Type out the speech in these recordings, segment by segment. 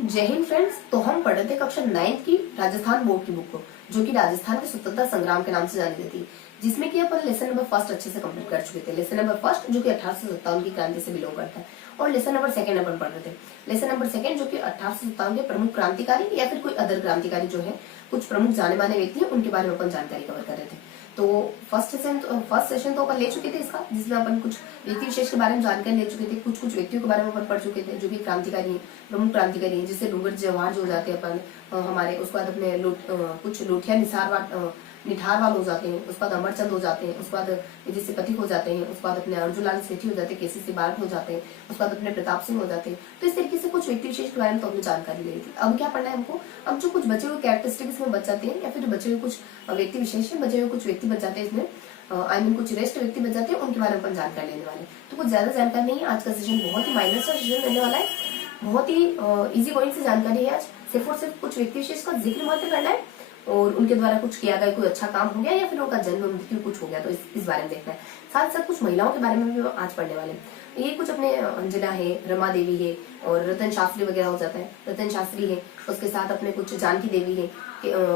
जय हिंद फ्रेंड्स। तो हम पढ़ रहे थे कक्षा 9 की राजस्थान बोर्ड की बुक को, जो कि राजस्थान के स्वतंत्रता संग्राम के नाम से जानी जाती है, जिसमें कि अपन लेसन नंबर फर्स्ट अच्छे से कंप्लीट कर चुके थे। लेसन नंबर फर्स्ट जो कि 1857 की क्रांति से बिलोंग करता है, और लेसन नंबर सेकंड अपन पढ़ रहे थे। लेसन नंबर सेकंड जो कि 1857 के प्रमुख क्रांतिकारी या फिर कोई अदर क्रांतिकारी जो है, कुछ प्रमुख जाने माने व्यक्ति है, उनके बारे में अपन जानकारी कवर कर रहे थे। तो फर्स्ट सेशन तो अपन ले चुके थे इसका, जिसमें अपन कुछ व्यक्ति विशेष के बारे में जानकारी ले चुके थे, कुछ व्यक्तियों के बारे में अपन पढ़ चुके थे जो कि क्रांतिकारी हैं, प्रमुख क्रांतिकारी हैं, जैसे डूंगर जवाहर जो हो जाते हैं अपन हमारे। उसके बाद अपने कुछ लोठिया निठारवाल हो जाते हैं, उसके बाद अमरचंद हो जाते हैं, उसके बाद विजय से पथिक हो जाते हैं, उसके बाद अपने अर्जुनलाल सेठी हो जाते हैं, केसी बारट हो जाते हैं, उसके बाद अपने प्रताप सिंह हो जाते हैं। तो इस तरीके से कुछ व्यक्ति विशेष के बारे में तो हमने जानकारी ले ली थी। अब क्या पढ़ना है हमको? अब जो कुछ बचे हुए कैरेक्टरिस्टिक्स में बच जाते हैं, या फिर बचे हुए कुछ व्यक्ति विशेष है, बचे हुए कुछ व्यक्ति बच जाते हैं इसमें, आई मीन कुछ रेस्ट व्यक्ति बच जाते हैं, उनके बारे में अपन जानकारी लेने वाले। तो कुछ ज्यादा जानकारी नहीं है, आज का सेशन बहुत ही माइनर सा सेशन रहने वाला है, बहुत ही इजी गोइंग से जानकारी है। आज सिर्फ और सिर्फ कुछ व्यक्ति विशेष का जिक्र मात्र करना है, और उनके द्वारा कुछ किया गया कोई अच्छा काम हो गया या फिर उनका जन्म मृत्यु कुछ हो गया, तो इस बारे में देखना है। साथ साथ कुछ महिलाओं के बारे में भी आज पढ़ने वाले हैं। ये कुछ अपने अंजना है, रमा देवी है, और रतन शास्त्री वगैरह हो जाता है, रतन शास्त्री है। उसके साथ अपने कुछ जानकी देवी है,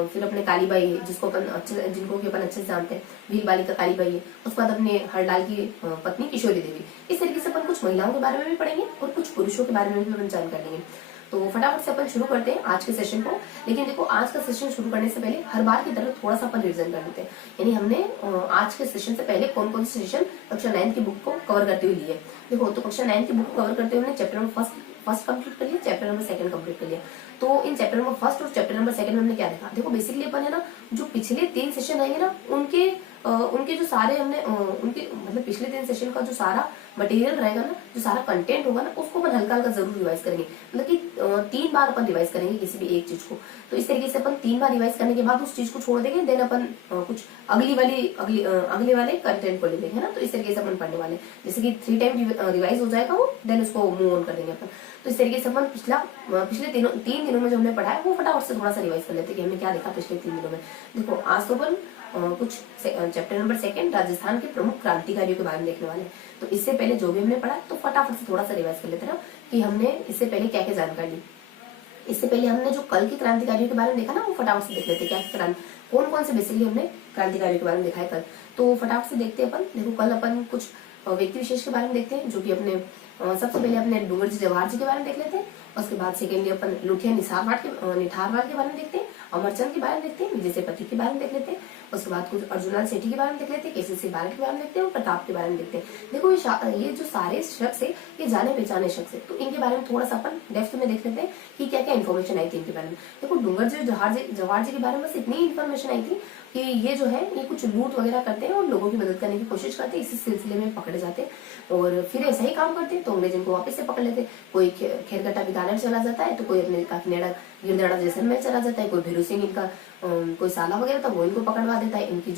फिर अपने कालीबाई है, जिनको कि अपन अच्छे से जानते हैं, भीलबाली का कालीबाई है। उसके बाद अपने हरलाल की पत्नी किशोरी देवी। इस तरीके से अपन कुछ महिलाओं के बारे में भी पढ़ेंगे और कुछ पुरुषों के बारे में भी अपन जानकारी लेंगे। तो फटाफट से अपन शुरू करते हैं आज के सेशन को। लेकिन देखो, आज का सेशन शुरू करने से पहले हर बार की तरह थोड़ा सा अपन रिवीजन कर लेते हैं। यानी हमने आज के सेशन से पहले कौन कौन से सेशन कक्षा 9 की बुक को कवर करते हुए लिए। देखो, तो कक्षा 9 की बुक को कवर करते हुए हमने चैप्टर नंबर फर्स्ट कंप्लीट कर लिया, चैप्टर नंबर सेकंड कंप्लीट कर लिया। तो इन चैप्टर नंबर फर्स्ट और चैप्टर नंबर सेकंड में हमने क्या देखा? देखो, बेसिकली अपन है ना, जो पिछले 3 सेशन रहेंगे ना, उनके जो सारे हमने उनके मतलब पिछले 3 सेशन का जो सारा मटेरियल रहेगा ना, जो सारा कंटेंट होगा ना, उसको अपन हल्का हल्का जरूर रिवाइज करेंगे। मतलब कि 3 बार अपन रिवाइज करेंगे किसी भी एक चीज को। तो इस तरीके से अपन 3 बार रिवाइज करने के बाद उस चीज को छोड़ देंगे, देन अपन कुछ अगले वाले कंटेंट को ले लेंगे, है ना। तो इस तरीके से अपन पढ़ने वाले, जैसे कि 3 टाइम रिवाइज हो जाएगा वो, देन उसको मूव ऑन कर देंगे अपन। तो इस तरीके से अपन पिछले 3 दिनों में जो हमने पढ़ा है वो फटाफट से थोड़ा सा रिवाइज कर लेते हैं कि हमने क्या देखा पिछले 3 दिनों में। देखो, आज तो अपन कुछ चैप्टर नंबर सेकंड राजस्थान के प्रमुख क्रांतिकारियों के बारे में देखने वाले हैं। तो इससे पहले जो भी हमने पढ़ा, तो फटाफट से थोड़ा सा रिवाइज कर लेते हैं कि हमने इससे पहले क्या क्या जानकारी ली। इससे पहले हमने जो कल की क्रांतिकारियों के बारे में देखा ना, वो फटाफट से देख लेते हैं क्या कौन कौन से बेसिकली हमने क्रांतिकारियों के बारे में देखा है कल। तो फटाफट से देखते हैं अपन। देखो, कल अपन कुछ व्यक्ति विशेष के बारे में देखते हैं, जो कि अपने सबसे पहले अपने डूंगर जवाहर जी के बारे में देख लेते हैं। उसके बाद सेकेंडली अपन लोठिया निठारवाल के बारे में देखते हैं, अमरचंद के बारे में देखते हैं, विजय से पथिक के बारे में देख लेते हैं। उसके बाद कुछ अर्जुनलाल सेठी के बारे में देख लेते हैं, केसी बारट के बारे में देखते हैं, और प्रताप के बारे में देखते हैं। देखो, ये जो सारे शख्स है, ये जाने पहचाने शख्स है, तो इनके बारे में थोड़ा सा अपन डेप्थ में देख लेते हैं कि क्या क्या इन्फॉर्मेशन आई थी इनके बारे में। देखो, डूंगर जवाहर जी के बारे में बस इतनी इन्फॉर्मेशन आई थी कि ये जो है, ये कुछ लूट वगैरह करते हैं और लोगों की मदद करने की कोशिश करते हैं। इसी सिलसिले में पकड़े जाते हैं, और फिर ऐसा ही काम करते हैं तो अंग्रेज इनको वापस से पकड़ लेते हैं। कोई खेरकटा बिकानेर चला जाता है, तो कोई अपने काकीनाडा गिरदाड़ा जैसलमेर चला जाता है, कोई भीरू सिंह इनका कोई साला वगैरह था, वो इनको पकड़वा देता है। इनकी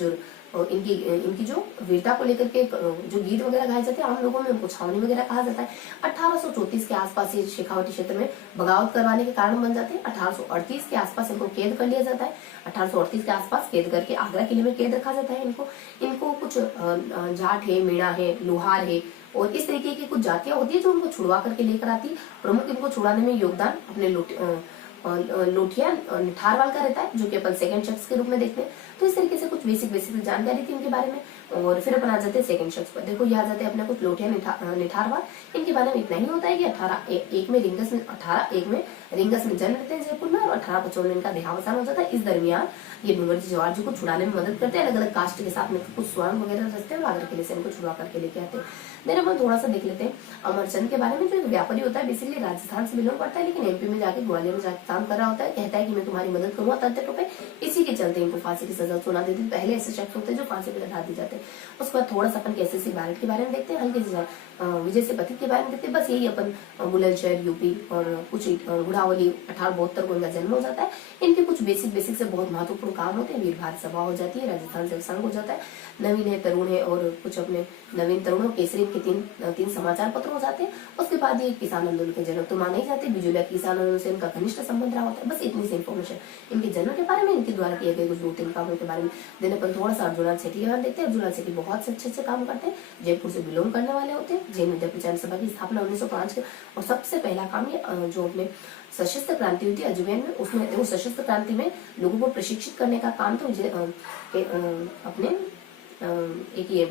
जो वीरता को लेकर के जो गीत वगैरह गाए जाते हैं आम लोगों में, उनको छावनी वगैरह कहा जाता है। 1834 के आसपास ये शेखावटी क्षेत्र में बगावत करवाने के कारण बन जाते हैं। 1838 के आसपास इनको कैद कर लिया जाता है। 1838 के आसपास कैद करके आगरा किले में कैद रखा जाता है इनको कुछ जाट है, मीणा है, लोहार है, और इस तरीके की कुछ जातियां होती है जो उनको छुड़वा करके लेकर आती। प्रमुख इनको छुड़ाने में योगदान अपने लोठिया निठारवाल का रहता है, जो कि अपन सेकंड शख्स के रूप में देखते हैं। तो इस तरीके से कुछ बेसिक जानकारी थी इनके बारे में, और फिर अपन आ जाते हैं सेकंड शख्स पर। देखो, ये आ जाते हैं अपने कुछ लोठिया निठारवाल। इनके बारे में इतना ही होता है कि 1801 में रिंगस में जन्म लेते हैं जयपुर में, और 1855 में इनका देहावसान हो जाता है। इस दरमियान ये डूंगर जवाहर जी को छुड़ाने में मदद करते हैं, अलग अलग कास्ट के साथ में कुछ स्वर्ण वगैरह रचते हैं और आगरा किले से इनको छुड़वा करके लेके आते हैं। देन अपन थोड़ा सा देख लेते हैं अमरचंद के बारे में, जो एक व्यापारी होता है, बेसिकली राजस्थान से बिलोंग करता है, लेकिन एमपी में जाके ग्वालियर में जाके काम कर रहा होता है। कहता है कि मैं तुम्हारी मदद करूंगा तथ्य पे, इसी के चलते इनको फांसी की सजा सुना देती है। पहले ऐसे शख्स होते हैं जो फांसी पे लगा दी जाते हैं। उसके बाद थोड़ा सा अपन केसी बारट के बारे में देखते हैं, हल्के से विजय से पथिक के बारे में देखते हैं। बस यही अपन बुलंदशहर यूपी, और कुछ घुड़ावली 1872 को इनका जन्म हो जाता है। इनके कुछ बेसिक से बहुत महत्वपूर्ण काम होते हैं। वीर भारत सभा हो जाती है, राजस्थान से संघ हो जाता है, नवीन है, तरुण है, और कुछ अपने नवीन तरुण और केसरी के तीन समाचार पत्र हो जाते हैं। उसके बाद ये किसान आंदोलन के जनक तो माने ही जाते, बिजुलिया किसान आंदोलन से इनका घनिष्ठ संबंध रहा होता है। बस इतनी सी इन्फॉर्मेशन इनके जन्म के बारे में, इनके द्वारा किए गए कुछ 2-3 कामों के बारे में देने पर थोड़ा सा अर्जुनलाल सेठी के बारे में देखते हैं। अर्जुनलाल सेठी बहुत से अच्छे काम करते हैं, जयपुर से बिलोंग करने वाले होते हैं। जैन विद्या प्रचार सभा की स्थापना 1905 के, और सबसे पहला काम ये जो अपने सशस्त्र क्रांति हुई थी अजमेर में, उसमें देखो सशस्त्र क्रांति में लोगों को प्रशिक्षित करने का काम तो अपने एक ये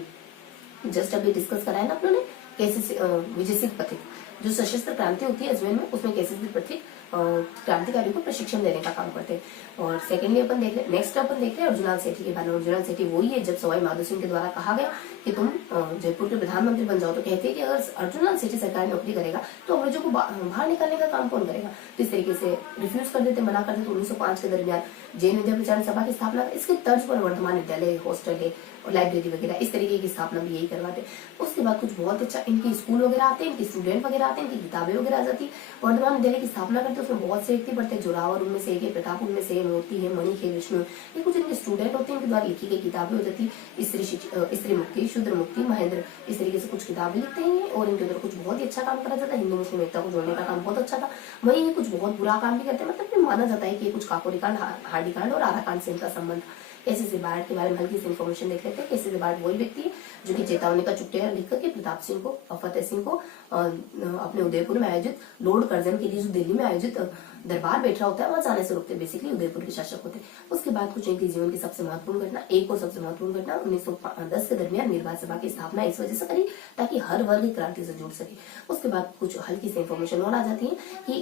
जस्ट अभी डिस्कस करा है ना अपनों ने, कैसे विजय सिंह पथिक, जो सशस्त्र क्रांति होती है अजमेर में, उसमें कैसे सिंह पथिक क्रांतिकारियों को प्रशिक्षण देने का काम करते हैं। और सेकेंडली अपन देख रहे, नेक्स्ट अपन देख रहे हैं अर्जुनलाल सेठी के बारे में। अर्जुनलाल सेठी वही है जब सवाई माधो सिंह के द्वारा कहा गया कि तुम जयपुर के प्रधानमंत्री बन जाओ, तो कहते हैं कि अगर अर्जुनलाल सेठी सरकारी नौकरी करेगा तो अंग्रेजों को बाहर निकालने का काम कौन करेगा। तो इस तरीके से रिफ्यूज कर देते, मना कर देते। 1905 के दरमियान जैन विद्या प्रचार सभा की स्थापना, इसके तर्ज पर वर्धमान विद्यालय, हॉस्टल है और लाइब्रेरी वगैरह इस तरीके की स्थापना भी यही करवाते। उसके बाद कुछ बहुत अच्छा इनके स्कूल वगैरह आते हैं, इनके स्टूडेंट वगैरह आते हैं, इनकी किताबें वगैरह आ जाती। वर्धमान विद्यालय की स्थापना करते, उसमें बहुत से व्यक्ति पढ़ते हैं। जोरावर उनमें से एक है, प्रताप उनमें से, मूर्ति है, मणि है, विष्णु, ये कुछ इनके स्टूडेंट होते हैं, इनके द्वारा लिखी गई किताबें हो जाती। स्त्री मुक्ति, शूद्र मुक्ति, महेंद्र, इस तरीके से कुछ किताबें लिखते हैं और इनके अंदर कुछ बहुत ही अच्छा काम करा जाता है। हिंदू मुस्लिम एकता को जोड़ने का काम बहुत अच्छा था। वहीं ये कुछ बहुत बुरा काम भी करते हैं, मतलब माना जाता है कि कुछ काकोरी कांड, हार्डी कांड और आरा कांड से इनका संबंध। कैसे से बाढ़ के बारे में हल्की सी इन्फॉर्मेशन देख लेते हैं। कैसे से बाढ़ वही व्यक्ति है जो कि चेतावनी का चुटकुला लिख करके प्रताप सिंह को और फतेह सिंह को अपने उदयपुर में आयोजित लॉर्ड कर्जन के लिए जो दिल्ली में आयोजित दरबार बैठ रहा होता है वहां जाने से रोकते, बेसिकली उदयपुर के शासक होते हैं। उसके बाद कुछ इनके जीवन की सबसे महत्वपूर्ण घटना, एक और सबसे महत्वपूर्ण घटना 1910 के दरमियान निर्वाचन सभा की स्थापना इस वजह से करी ताकि हर वर्ग क्रांति से जुड़ सके। उसके बाद कुछ हल्की सी इन्फॉर्मेशन और आ जाती है कि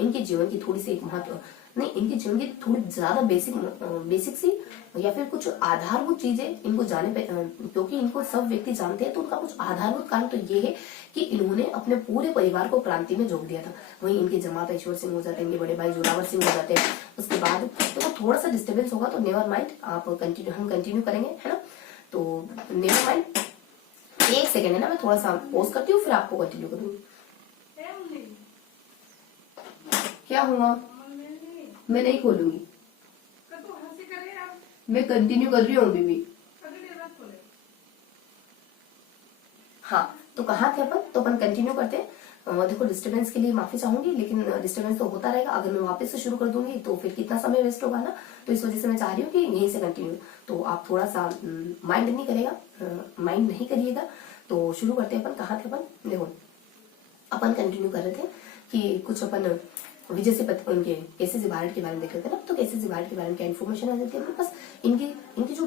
इनके जीवन की थोड़ी सी एक महत्व नहीं, इनके जीवन की थोड़ी ज्यादा बेसिक सी या फिर कुछ आधारभूत चीजें इनको जाने पे, क्योंकि इनको सब व्यक्ति जानते हैं, तो उनका कुछ आधारभूत कारण तो ये है कि इन्होंने अपने पूरे परिवार को क्रांति में जोड़ दिया था। वहीं इनके जमाता ईश्वर सिंह हो जाते हैं, इनके बड़े भाई जोरावर सिंह हो जाते हैं। उसके बाद तो थोड़ा सा डिस्टर्बेंस होगा, तो नेवर माइंड, आप हम कंटिन्यू करेंगे, है ना। तो नेवर माइंड, एक सेकेंड है ना, मैं थोड़ा सा पॉज करती हूँ फिर आपको कंटिन्यू करूंगी। क्या हुआ? मैं नहीं खोलूंगी, मैं कंटिन्यू कर रही हूँ अभी भी। हाँ, तो कहाँ थे अपन? तो अपन कंटिन्यू करते हैं। देखो डिस्टरबेंस के लिए माफी चाहूंगी, लेकिन डिस्टरबेंस तो होता रहेगा। अगर मैं वापस से शुरू कर दूंगी तो फिर कितना समय वेस्ट होगा ना, तो इस वजह से मैं चाह रही हूँ कि यहीं से कंटिन्यू। तो आप थोड़ा सा माइंड नहीं करिएगा। तो शुरू करते हैं अपन। कहाँ थे अपन? देखो अपन कंटिन्यू कर रहे थे कि कुछ अपन विजय से उनके कैसे से भारत के बारे में देख रहे थे ना। तो कैसे से भारत के बारे में क्या इन्फॉर्मेशन आ जाती है बस। इनकी जो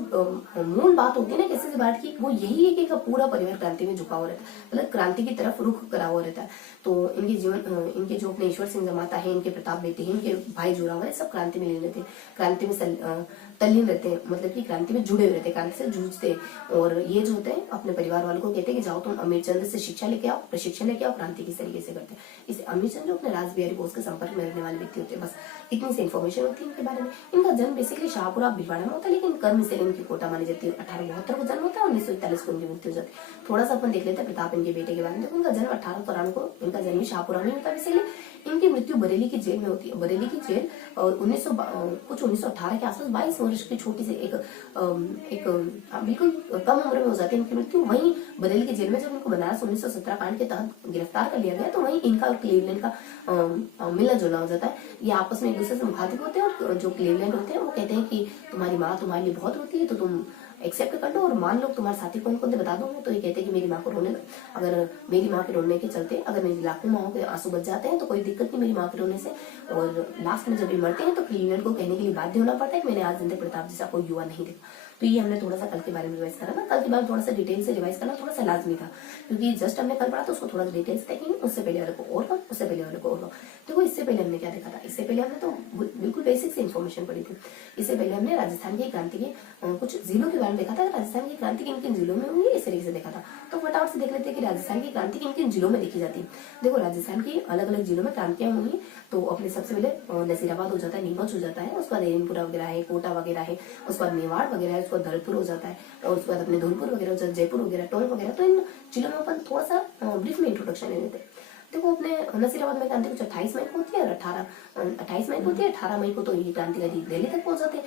मूल बात होती है ना कैसे से भारत की, वो यही है कि इनका पूरा परिवार क्रांति में झुका हुआ रहता है, मतलब क्रांति की तरफ रुख करा हुआ रहता है। तो इनके जो अपने ईश्वर सिंह जमाता है, इनके प्रताप बेटे हैं, इनके भाई जोरावर है, सब क्रांति में लीन रहते हैं, क्रांति में तल्लीन रहते हैं, मतलब कि क्रांति में जुड़े हुए रहते हैं, क्रांति से जूझते हैं। और ये जो होते हैं अपने परिवार वालों को कहते हैं कि जाओ तुम अमीर चंद से शिक्षा लेके आओ, प्रशिक्षण लेके आओ, क्रांति किस तरीके से करते हैं। इसे अमीर चंद जो अपने राज बिहारी बोस के संपर्क में रहने वाले व्यक्ति होते हैं। बस इतनी सी इन्फॉर्मेशन होती है इनके बारे में। इनका जन्म बेसिकली शाहपुरा भिलवाड़ा में होता है, लेकिन कर्म से इनकी कोटा मानी जाती है। 1872 को जन्म होता है, 1941 को इनकी मृत्यु हो जाती है। थोड़ा सा अपन देख लेते हैं प्रताप इनके बेटे के बारे में। देखो इनका जन्म 1893 को, इनका जन्म शाहपुरा में होता है। बेसिकली इनकी मृत्यु बरेली की जेल में होती है। बरेली की जेल 1918 के आसपास 22 वर्ष की छोटी सी एक बिल्कुल कम उम्र में हो जाती है इनकी मृत्यु। वहीं बरेली की जेल में जब इनको बनारस 1917 कांड के तहत गिरफ्तार कर लिया गया, तो वहीं इनका क्लीवलैंड का मिलना जुलना हो जाता है। ये आपस में एक दूसरे से मुखातिब होते हैं, और जो क्लीवलैंड होते हैं वो कहते हैं कि तुम्हारी माँ तुम्हारे लिए बहुत रोती है, तो तुम एक्सेप्ट कर लो और मान लो। तुम्हारे साथी कौन कौन थे बता दूंगा। तो ये कहते हैं कि मेरी माँ को रोने दो। अगर मेरी माँ के रोने के चलते अगर मेरी लाखों माओं के आंसू बच जाते हैं तो कोई दिक्कत नहीं मेरी माँ के रोने से। और लास्ट में जब ये मरते हैं तो क्लीवलैंड को कहने के लिए बाध्य होना पड़ता है कि मैंने आज जिंदगी प्रताप जैसा कोई युवा नहीं देखा। तो ये हमने थोड़ा सा कल के बारे में रिवाइज करा ना, कल के बारे में थोड़ा सा डिटेल से रिवाइज करना थोड़ा सा लाजमी था, क्योंकि जस्ट हमने कल पढ़ा तो उसको थोड़ा सा डिटेल्स देखेंगे। उससे पहले वाले को और कम, उससे पहले वाले को और कम। देखो इससे पहले हमने क्या देखा था? इससे पहले हमने तो बिल्कुल बेसिक से इन्फॉर्मेशन पढ़ी थी। इससे पहले हमने राजस्थान की क्रांति के कुछ जिलों के बारे में देखा था। राजस्थान की क्रांति किन किन जिलों में होंगी इस तरीके से देखा था। तो फटाफट से देख लेते हैं कि राजस्थान की क्रांति किन किन जिलों में देखी जाती है। देखो राजस्थान की अलग अलग जिलों में क्रांतियां होंगी। तो अपने सबसे पहले नसीराबाद हो जाता है, नीमच हो जाता है, उसके बाद एरनपुरा वगैरह है, कोटा वगैरह है, उसके बाद मेवाड़ वगैरह है, उसके बाद धौलपुर हो जाता है, और उसके बाद अपने धौलपुर वगैरह हो जाता है, जयपुर वगैरह, टोंक वगैरह। तो इन जिलों में अपन थोड़ा सा ब्रीफ में इंट्रोडक्शन ले लेते हैं। देखो अपने नसीराबाद में क्रांति कुछ 28 मई को होती है और 28 मई को होती है। 18 मई को तो ये क्रांतिकारी दिल्ली तक पहुंच जाते हैं।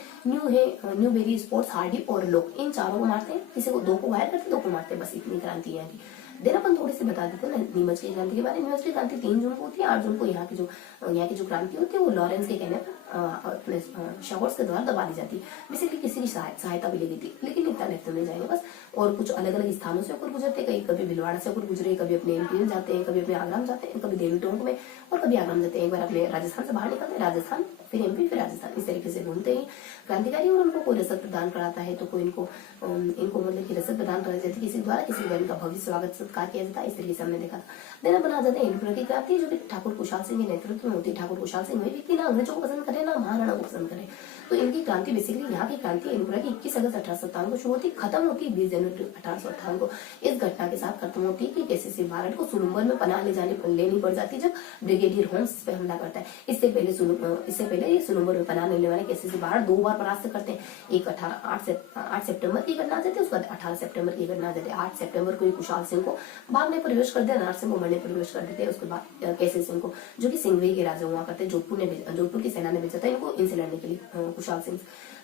न्यू बेरी, स्पोर्ट्स, हार्डी और लोग, इन चारों को मारते हैं। किसी को 2 को घायल करते, 2 को मारते हैं, बस इतनी क्रांति यहाँ की। देन अपन थोड़ी सी बता देते हैं ना नीमच की क्रांति के बारे में। नीमच की क्रांति 3 जून को होती है। 8 जून को यहाँ की जो क्रांति होती है वो लॉरेंस के कहने पर अपने शॉर्ट्स के द्वारा दबा दी जाती है। बेसिकली किसी की सहायता भी लगी थी, लेकिन इतना लेफ्ट में जाएंगे बस। और कुछ अलग अलग स्थानों से होकर गुजरते, कहीं कभी भिलवाड़ा से होकर गुजरे, कभी अपने एमपी में जाते हैं, कभी अपने आगरा में जाते हैं, कभी देवी टोंक में, और कभी आगरा में जाते हैं। एक बार अपने राजस्थान से बाहर निकलते हैं, राजस्थान फिर एमपी फिर राजस्थान, इस तरीके से घूमते हैं क्रांतिकारी। और उनको कोई रसद प्रदान कराता है तो कोई इनको मतलब कि रसद प्रदान कराई जाती है किसी द्वारा, किसी द्वारा इनका भव्य स्वागत सत्कार किया जाता है। इस तरीके से हमने देखा था। देन अपन आ जाते हैं इंदौर की क्रांति, जो कि ठाकुर कुशाल सिंह के नेतृत्व में होती है। ठाकुर कुशाल सिंह वही व्यक्ति ना अंग्रेजों को पसंद करे ना महाराणा को पसंद करे। तो इनकी क्रांति बेसिकली यहाँ की क्रांति इंदौर की 21 अगस्त 1857 को शुरू होती, खत्म होती 20 जनवरी 1858 को। इस घटना के साथ खत्म होती है कि केसीसी भारत को सुनुम्बर में पनाह लेनी पड़ जाती है जब ब्रिगेडियर होम्स पे हमला करता है। इससे पहले ये सुनुम्बर में पनाह लेने वाले केसीसी भारत 2 बार परास्त करते हैं। एक 8 सितंबर की घटना आ जाती है, उसके बाद 18 सितंबर की घटना आ जाती है। 8 सितंबर को कुशाल सिंह को भागने पर विवश कर दिया, नार सिंह को मरने पर विवश कर देते हैं। उसके बाद केसी सिंह को, जो कि सिंघवी के राजा हुआ करते, जोधपुर की सेना ने भेजा था इनको इनसे लड़ने के लिए, Kushal Singh.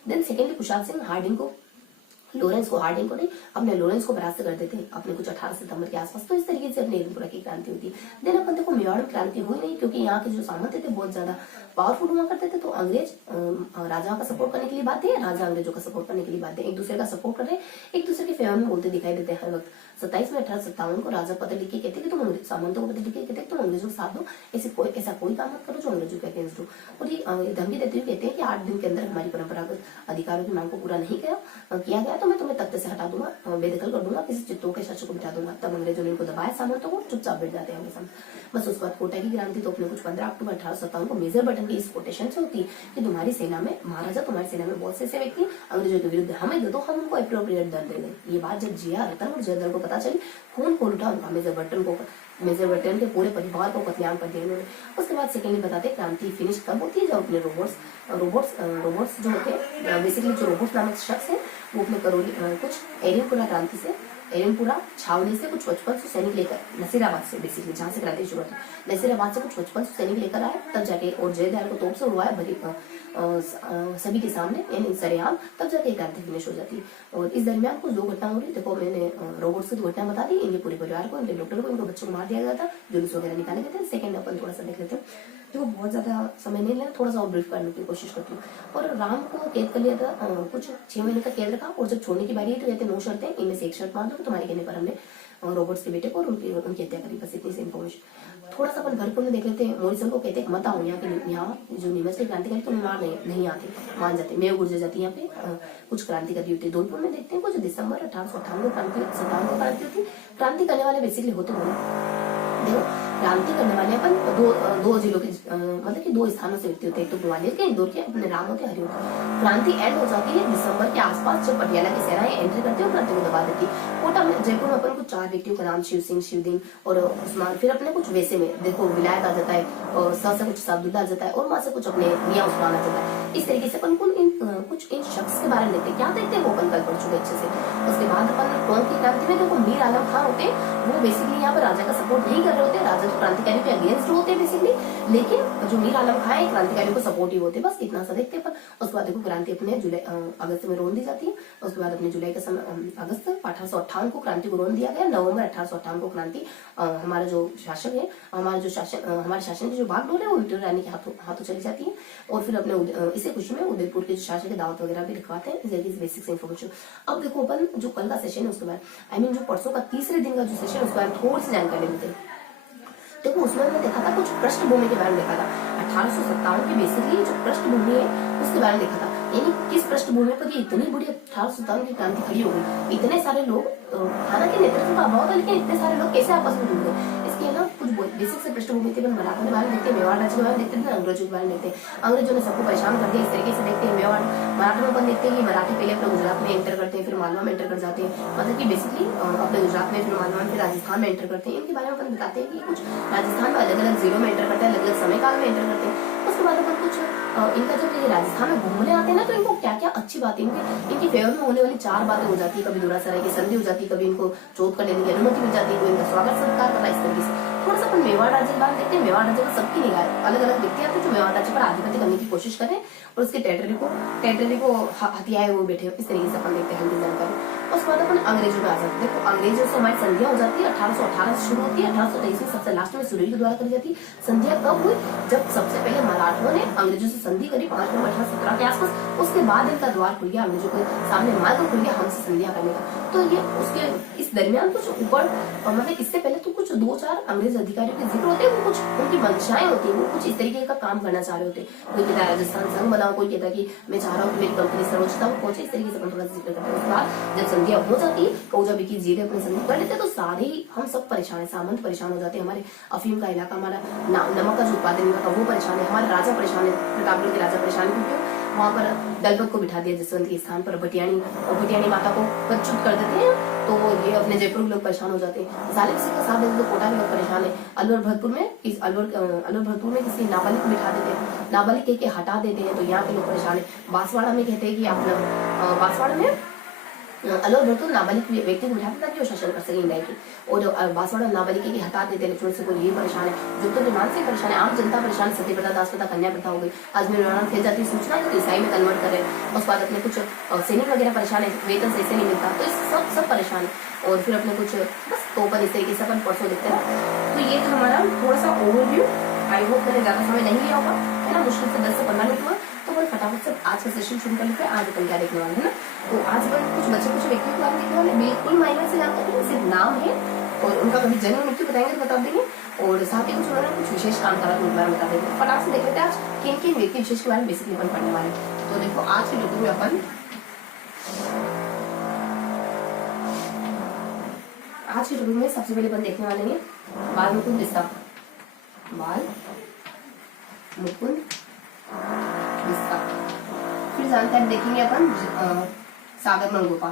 Then secondly Kushal Singh Harding को नहीं, अपने लॉरेंस को परास्त कर देते हैं अपने कुछ 18 सितंबर के आसपास। तो इस तरीके से अपने इंदौर की क्रांति होती है। देन अपन देखो मेवाड़ में क्रांति हुई नहीं, क्योंकि यहाँ के जो सामंत थे बहुत ज्यादा पावरफुल हुआ करते थे। तो अंग्रेज राजाओं का सपोर्ट करने के लिए बात है, राजा अंग्रेजों का सपोर्ट करने के लिए बात है, एक दूसरे का सपोर्ट कर रहे हैं, एक दूसरे के फेवर में बोलते दिखाई देते हैं हर वक्त। 27 में 1857 को राजा पत्र लिख के कहते कि तुम सामंतों को पत्र लिख के कहते तुम अंग्रेजों के साथ दो, ऐसा कोई काम मत करो जो अंग्रेजों के अगेंस्ट हो। और ये धमकी देते हुए कहते हैं कि 8 दिन के अंदर हमारी परंपरागत अधिकारों की मांग को पूरा नहीं किया गया तो मैं तुम्हें तख्त से हटा दूंगा, बेदखल कर दूंगा, किसी चित्तौड़ के शासक को बिठा दूंगा। तब अंग्रेजों ने इनको दबाया, सामंतों को चुपचाप बैठ जाते हैं हमेशा। बस उसके बाद कोटा की क्रांति तो अपने कुछ 15 अक्टूबर 1857 को मेजर बटन की इस कोटेशन से होती है कि तुम्हारी सेना में महाराजा, तुम्हारी सेना में बहुत से ऐसे व्यक्ति अंग्रेजों के विरुद्ध हमें दे दो, हम उनको अप्रोप्रिएट दंड दे दें। ये बात जब जिया रतन और जयदल को पता चली, खून खोल उठा उनका। मेजर बटन के पूरे परिवार को कत्लेआम कर दिया उन्होंने। उसके बाद सेकेंडली बताते क्रांति फिनिश कब होती है, जब अपने रोबोट्स जो होते हैं, बेसिकली जो रोबोट्स नामक शख्स है वो अपने कुछ एरियनपुरा क्रांति से, एरियनपुरा छावनी से कुछ 5500 सैनिक लेकर, नसीराबाद से बेसिकली जहाँ से क्रांति शुरू हुई, नसीराबाद से कुछ 5500 सैनिक लेकर आए तब जाके, और जयदयाल को तोप से उड़वाया सभी के सामने यानी सरेआम, तब जाके क्रांति फिनिश हो जाती है। और इस दरमियान कुछ 2 घटना हो रही। देखो मैंने रोबोट्स की 2 घटना बता दी, इनके पूरे परिवार को, इनके डॉक्टर को, इनको बच्चों को मार दिया गया था, जुलूस वगैरह निकाले गए थे। सेकंड अपन थोड़ा सा देख लेते हैं, देखो बहुत ज्यादा समय नहीं लेना, थोड़ा सा और ब्रीफ करने की कोशिश करती हूँ। और राम को कैद कर लिया था, कुछ 6 महीने तक कैद रखा, और जब छोड़ने की बारी है तो कहते 9 शर्तें, इनमें से एक शर्त मान दो तुम्हारे कहने पर हमने रॉबर्ट्स के बेटे को और उनकी हत्या करी। बस इतनी सी इन्फॉर्मेशन। थोड़ा सा अपन भरपूर में देख लेते हैं। मॉरिसन को कहते हैं मत आओ यहाँ जो नीमच के क्रांतिकारी तो मार नहीं आते, मान जाते, मेव गुर्जर जाती यहाँ पे कुछ क्रांतिकारी होती है। धौलपुर में देखते हैं कुछ दिसंबर 1858 क्रांति होती। क्रांति करने वाले बेसिकली होते हैं, देखो क्रांति करने वाले अपन दो जिलों के मतलब कि 2 स्थानों से व्यक्ति होते हैं, एक तो ग्वालियर के, इंदौर के, अपने राम होते हरिओ। क्रांति एंड हो जाती है दिसंबर के आसपास, जब पटियाला की सेनाएं एंट्री करती है और क्रांति को दबा देती है। कोटा में, जयपुर में अपन कुछ 4 व्यक्तियों का नाम, शिव सिंह, शिवदिन और उस्मान। फिर अपने कुछ वैसे में देखो विलायत आ जाता है, और स से कुछ साबदुल्ला आ जाता है, और माँ से कुछ अपने मियां उस्मान आ जाता है। इस तरीके से अपन कुछ इन शख्स के बारे में देखते हैं, क्या देखते हैं वो अपन कल पढ़ चुके अच्छे से। उसके बाद अपन टोंक की क्रांति में देखो मीर आलम खान होते हैं, वो बेसिकली यहाँ पर राजा का सपोर्ट नहीं कर रहे होते, राजा तो क्रांतिकारियों के अगेंस्ट होते हैं बेसिकली, लेकिन जो मीर आलम खान है क्रांतिकारियों को सपोर्टिव होते हैं। बस इतना सा देखते हैं अपन। उसके बाद देखो क्रांति अपने अगस्त में रोन दी जाती है। उसके बाद अपने जुलाई का समय अगस्त 1858 को क्रांति को रोन दिया गया। नवंबर 1858 को क्रांति हमारा जो शासक है, हमारे शासन की जो बागडोर है वो विक्टोरिया रानी के हाथों चली जाती है। और फिर अपने इसी खुशी में उदयपुर के जो शासक दावत वगैरह भी लिखवाते हैं, बेसिक इन्फॉर्मेशन। अब देखो अपन जो कल का सेशन है उसके बाद जो परसों का तीसरे दिन का जो सेशन है उसके बारे में थोड़ी सी जानकारी लेते हैं। देखो उसमें हमने देखा था कुछ पृष्ठभूमि के बारे में देखा था। 1857 की बेसिकली जो पृष्ठभूमि है उसके बारे में देखा था, यानी किस पृष्ठभूमि पर ये इतनी बड़ी 1857 की क्रांति खड़ी हो गई। इतने सारे लोग, हालांकि नेतृत्व का अभाव था, लेकिन इतने सारे लोग कैसे आपस में जुड़ गए, इसके ना कुछ बेसिक से पृष्ठभूमि थी। मराठों के बारे में देखते हैं, मेवाड़ राज्य के बारे में देखते हैं, अंग्रेजों के बारे में देखते हैं। अंग्रेजों ने सबको परेशान कर दिया, इस तरीके से देखते हैं। मेवाड़ मराठों में अपन देखते हैं कि मराठी पहले अपने गुजरात में एंटर करते हैं, फिर मालवा में एंटर कर जाते हैं, मतलब कि बेसिकली अपने गुजरात में, फिर मालवा में, फिर राजस्थान में एंटर करते हैं। इनके बारे में अपन बताते हैं कि कुछ राजस्थान में अलग अलग जिलों में एंटर करते हैं, अलग अलग समय काल में एंटर करते हैं। उसके बाद अपन कुछ इनका जब ये राजस्थान में घूमने आते हैं ना, तो इनको क्या क्या अच्छी बातें, इनकी फेवर में होने वाली 4 बातें हो जाती है। कभी दूरा सराय की संधि हो जाती है, कभी इनको चौथ का लेने की अनुमति मिल जाती है, कोई इनका स्वागत सत्कार करता है, इस तरीके से थोड़ा सा अपन मेवाड़ राज्य के बारे में देखते हैं। मेवाड़ राज्य में सबकी निगाह अलग अलग व्यक्ति आते हैं जो मेवाड़ राज्य पर आधिपत्य करने की कोशिश करें और उसके टेरिटरी को हथियाए हुए बैठे। इस तरीके से अपन देखते हैं हल्दी जानकारी। उसके बाद अपन अंग्रेजों में आ जाते हैं। देखो अंग्रेजों से हमारी संधिया हो जाती है 1818 से शुरू होती है, 1823 में सबसे लास्ट में सुरेश के द्वारा करी जाती है। संधिया कब हुई? जब सबसे पहले मराठों ने अंग्रेजों से संधि करी 5 नवंबर 1817 के आसपास। उसके बाद इनका द्वार खुल गया, अंग्रेजों के सामने मार्ग खुल गया हमसे संधिया करने का। तो ये उसके इस दरमियान कुछ ऊपर मतलब इससे पहले तो कुछ 2-4 अंग्रेज अधिकारियों के जिक्र होते हैं, वो कुछ उनकी मंशाएं होती है, वो कुछ इस तरीके का काम करना चाह रहे होते हैं। कोई कहता है राजस्थान संघ बनाओ, कोई कहता है कि मैं चाह रहा हूँ कि मेरी कंपनी सर्वोच्चता को पहुंचे। इस तरीके से थोड़ा जिक्र करते हैं। उसके बाद जब संधिया हो जाती है, कौजा की जीरे अपनी संधि कर लेते हैं, तो सारे ही हम सब परेशान है, सामंत परेशान हो जाते हैं। हमारे अफीम का इलाका, हमारा नमक का जो उत्पादन का वो परेशान है, हमारे राजा परेशान है, प्रतापगढ़ के राजा परेशान है। क्योंकि वहां पर दलपत को बिठा दिया जसवंत के स्थान पर, भटियाणी माता को पदच्युत कर देते हैं। तो ये अपने जयपुर के लोग परेशान हो जाते हैं। जालिम सिंह का साथ देते तो कोटा के लोग परेशान है। अलवर भरतपुर में किसी नाबालिग को बिठा देते हैं, नाबालिग के हटा देते हैं, तो यहाँ के लोग परेशान है। बांसवाड़ा में कहते हैं कि आप बांसवाड़ा में अलवर भरतपुर नाबालिग व्यक्ति को बिठाते ताकि वो शासन कर सके इंडिया की, और बांसवाड़ा नाबालिग की हटा देते हैं। लक्ष्मण सिंह को ये परेशान है, जो तो विमान से परेशान है, आम जनता परेशान, सती प्रथा, दास प्रथा, कन्या प्रथा हो गई। अजमेर में फैल जाती सूचना है तो ईसाई में कन्वर्ट कर रहे हैं। उसके बाद अपने कुछ सैनिक वगैरह परेशान है, वेतन सही से नहीं मिलता, तो इस सब परेशान है। और फिर अपने कुछ बस तो अपन इस तरीके से अपन परसों देखते हैं। तो ये था हमारा थोड़ा सा ओवरव्यू। आई होप मैंने ज्यादा समय नहीं लिया होगा, है ना, मुश्किल से 10 से 15 मिनट हुआ। तो अपन फटाफट से आज का सेशन शुरू कर लेते हैं। आज अपन क्या देखने वाले हैं ना, तो आज अपन कुछ व्यक्तियों के बारे में देखने वाले, बिल्कुल माइनर से जानते हैं, सिर्फ नाम है और उनका कभी जन्म मृत्यु बताएंगे तो बता देंगे, और साथ ही कुछ उन्होंने कुछ विशेष काम करा तो उनके बारे में बता देंगे। फटाफट से देख लेते हैं आज किन किन व्यक्ति विशेष के बारे में बेसिकली अपन पढ़ने वाले। तो देखो आज के टॉपिक में अपन सबसे पहले अपन देखने वाले हैं बाल मुकुंद बिस्सा। फिर जानकारी देखेंगे अपन सागर मनगोपा।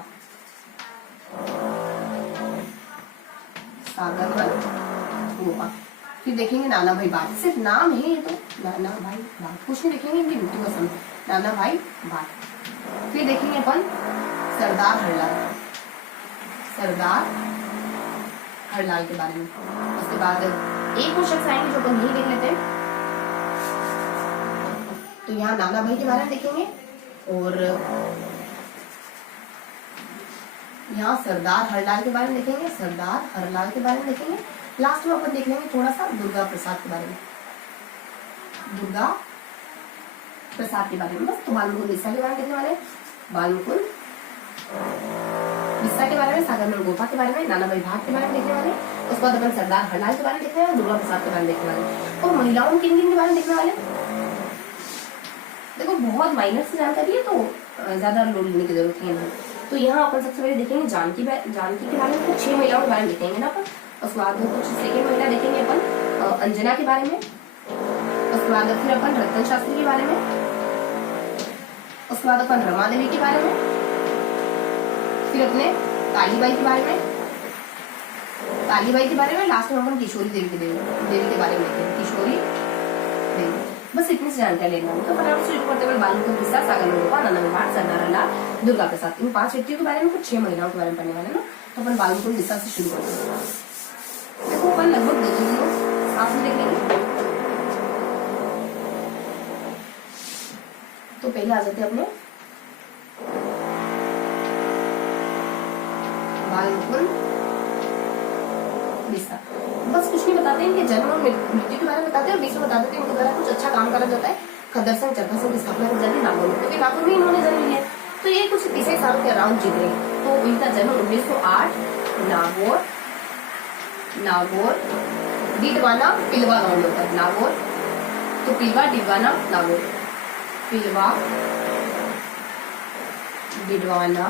फिर देखेंगे नाना भाई भाट। सिर्फ नाम है ये, तो नाना भाई भाट कुछ नहीं देखेंगे, इनकी मृत्यु का समय नाना भाई भाट। फिर देखेंगे अपन सरदार हरलाल के बारे में। उसके बाद एक और शख्स आएंगे जो अपन यही देख लेते हैं। तो यहाँ नाना भाई के बारे में देखेंगे और यहाँ सरदार हरलाल के बारे में देखेंगे। लास्ट में अपन देख लेंगे थोड़ा सा दुर्गा प्रसाद के बारे में, बस। तो बाल मुकुंद बिस्सा के बारे में देखने वाले, के बारे में, सागर मनगोपा के बारे में, नाना भाई भाट के बारे में देखने वाले। उसके बाद अपन सरदार हरलाल के बारे में देखने वाले, दुर्गा प्रसाद के बारे में देखने वाले। और महिलाओं किन किन के बारे में देखने वाले, देखो बहुत माइनर से जानकारी है, तो ज्यादा लोड लेने की जरूरत नहीं। तो यहाँ अपन सबसे पहले देखेंगे जानकी के बारे में, कुछ 6 महिलाओं के बारे में देखेंगे ना अपन। उसके बाद कुछ सेकेंड महिला देखेंगे अपन अंजना के बारे में। उसके बाद फिर अपन रतन शास्त्री के बारे में। उसके बाद अपन रमा देवी के बारे में। फिर अपने कालीबाई के बारे में। लास्ट में अपन किशोरी देवी के बारे में देखेंगे, किशोरी देवी। बस इतनी सी जानकारी लेना है। तो फटाफट शुरू करते हुए बाल मुकुंद बिस्सा, सागर मनगोपा, नाना भाई भाट, सरदार हरलाल, दुर्गा प्रसाद, इन 5 व्यक्तियों के बारे में, कुछ 6 महिलाओं के बारे में पढ़ने वाले ना। तो अपन बाल मुकुंद बिस्सा से शुरू करते हैं। देखो अपन लगभग 2 दिनों साथ में देख लेंगे। तो पहले आ जाते हैं अपने बाल मुकुंद बिस्सा। बस कुछ नहीं बताते हैं, इनके जन्म और मृत्यु के बारे में बताते हैं, और बीच में बता देते हैं इनके द्वारा कुछ अच्छा काम करा जाता है। खद्दर सिंह चरखा सिंह की स्थापना की जाती है नागौर में, क्योंकि नागौर में इन्होंने जन्म लिया। तो ये कुछ 30 सालों के अराउंड जीत रहे। तो इनका जन्म 1908 नागौर डिडवाना पिलवा गाँव में होता है। नागौर तो पिलवा डिडवाना नागौर, पिलवा डिडवाना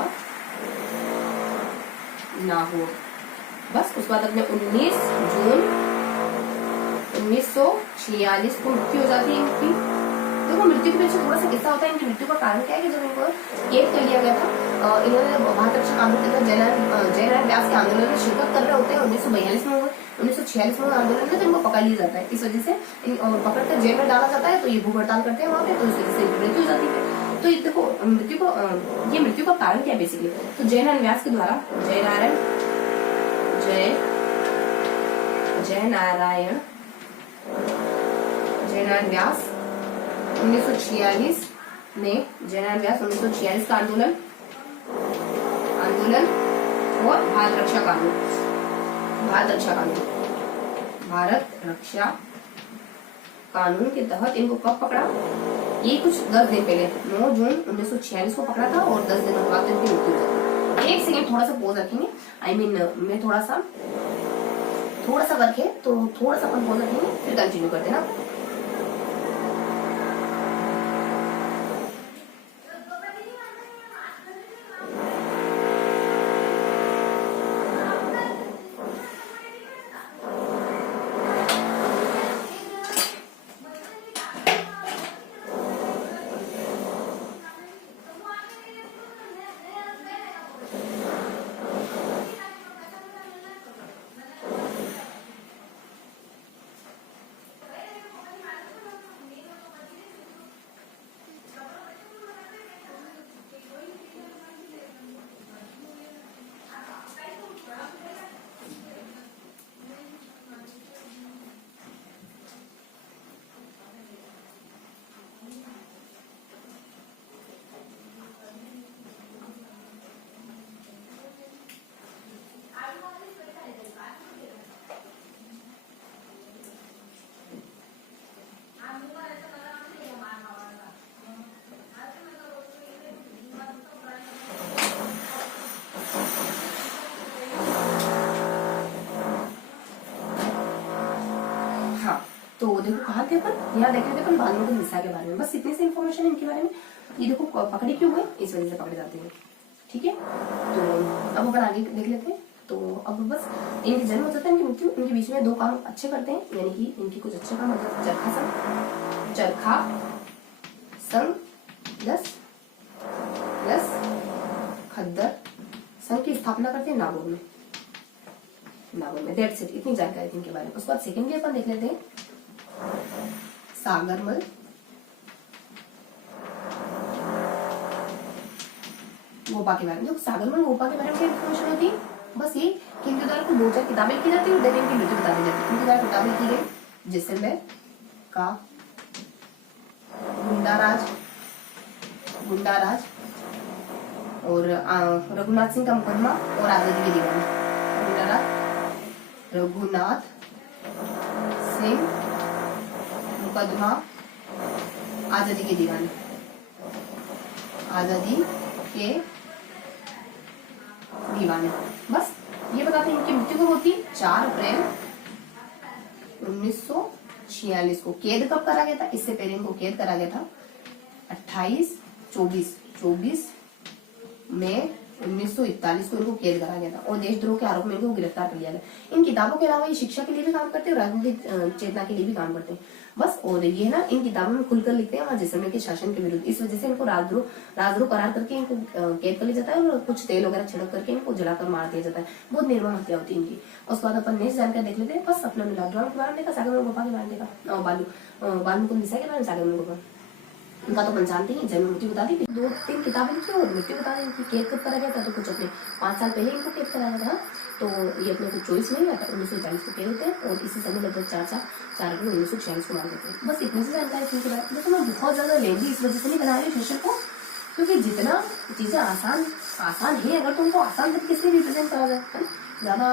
नागौर। बस उसके बाद अपने 19 जून 1946 को मृत्यु हो जाती है इनकी। देखो मृत्यु के पीछे थोड़ा सा किस्सा होता है। इनकी मृत्यु का कारण क्या है कि जब इनको कैद कर लिया गया था, इन्होंने बहुत अच्छा काम किया था। जयनारायण व्यास के आंदोलन में शिरकत कर रहे होते हैं 1942 में, 1946 में आंदोलन में, तो इनको पकड़ लिया जाता है। इस वजह से पकड़कर जेल में डाला जाता है। तो ये भूख हड़ताल करते हैं वहाँ पे, तो इस वजह से मृत्यु हो जाती है। तो देखो मृत्यु का कारण क्या है बेसिकली, तो जयनारायण व्यास के द्वारा जयनारायण व्यास 1946 में, जयनारायण व्यास 1946 का आंदोलन और भारत रक्षा कानून के तहत इनको कब पकड़ा? ये कुछ 10 दिन पहले 9 जून 1946 को पकड़ा था और 10 दिनों बाद इनकी मृत्यु हो जाती है। एक सेकेंड थोड़ा सा पॉज रखेंगे, मैं थोड़ा सा करके तो थोड़ा सा अपन पॉज रखेंगे, फिर कंटिन्यू कर देना। तो देखो कहाँ थे अपन, यहाँ देख रहे थे अपन बालमों हिस्सा के बारे में, बस इतनी सी इन्फॉर्मेशन इनके बारे में। ये देखो पकड़े क्यों हुए, इस वजह से पकड़े जाते हैं, ठीक है। तो अब अपन आगे देख लेते हैं। तो अब बस इनके जन्म हो जाता है, इनकी मृत्यु, इनके बीच में 2 काम अच्छे करते हैं, यानी कि इनकी कुछ अच्छे काम मतलब चरखा संघ प्लस खद्दर संघ की स्थापना करते हैं नागौर में। दैट्स इट, इतनी जानकारी थी इनके बारे में। उसके बाद सेकेंडली अपन देख लेते हैं सागरमल गोपा के बारे में। जो सागरमल गोपा के बारे में क्या इन्फॉर्मेशन होती है, बस ये कि इनके द्वारा कुछ 2-4 किताबें लिखी जाती है और देन इनकी मृत्यु बता दी जाती है। इनके द्वारा किताबें लिखी गई जैसलमेर का गुंडाराज और रघुनाथ सिंह का मुकदमा और आजादी की दीवानी। रघुनाथ सिंह मुकदमा आजादी के दीवानी, बस ये बताते हैं। इनकी मृत्यु कब होती है? 4 अप्रैल 1946 को। कैद कब करा गया था? इससे पहले इनको कैद करा गया था 24 मई 1941 को इनको कैद करा गया था और देशद्रोह के आरोप में इनको गिरफ्तार कर लिया गया। इन किताबों के अलावा ये शिक्षा के लिए भी काम करते हैं और राजनीतिक चेतना के लिए भी काम करते हैं, बस। और ये ना इन किताबों में खुलकर लिखते हैं वहाँ जैसलमेर के शासन के विरुद्ध। इस वजह से इनको राजद्रोह करार करके इनको कैद कर लिया जाता है और कुछ तेल वगैरह छिड़क करके इनको जलाकर मार दिया जाता है। बहुत निर्मम हत्या होती है इनकी। उसके बाद अपन नेक्स्ट जानकारी देख लेते हैं। बस अपने लॉकडाउन के बारे में देखा, सागरमल गोपा के बारे में देखा, बालमुकुंद देसाई के बारे में, सागरमल गोपा उनका तो अपन जानते ही, जन्म मृत्यु बता दी, 2-3 किताबें लिखी और मृत्यु बता दी। इनकी कैद कब करा गया था? तो कुछ अपने 5 साल पहले इनको कैद करा गया था। तो ये अपने को 24 में 1940 को कैद होते हैं और इसी समय लगभग 4 अप्रैल 1946 को मार देते हैं। बस इतनी सी जानकारी थी के बारे में। देखो मैं बहुत ज्यादा लेंदी इस वजह से नहीं बना रही सेशन को, क्योंकि जितना चीजें आसान है, अगर तुमको आसान तरीके से रिप्रेजेंट करा जाए, है ना, ज्यादा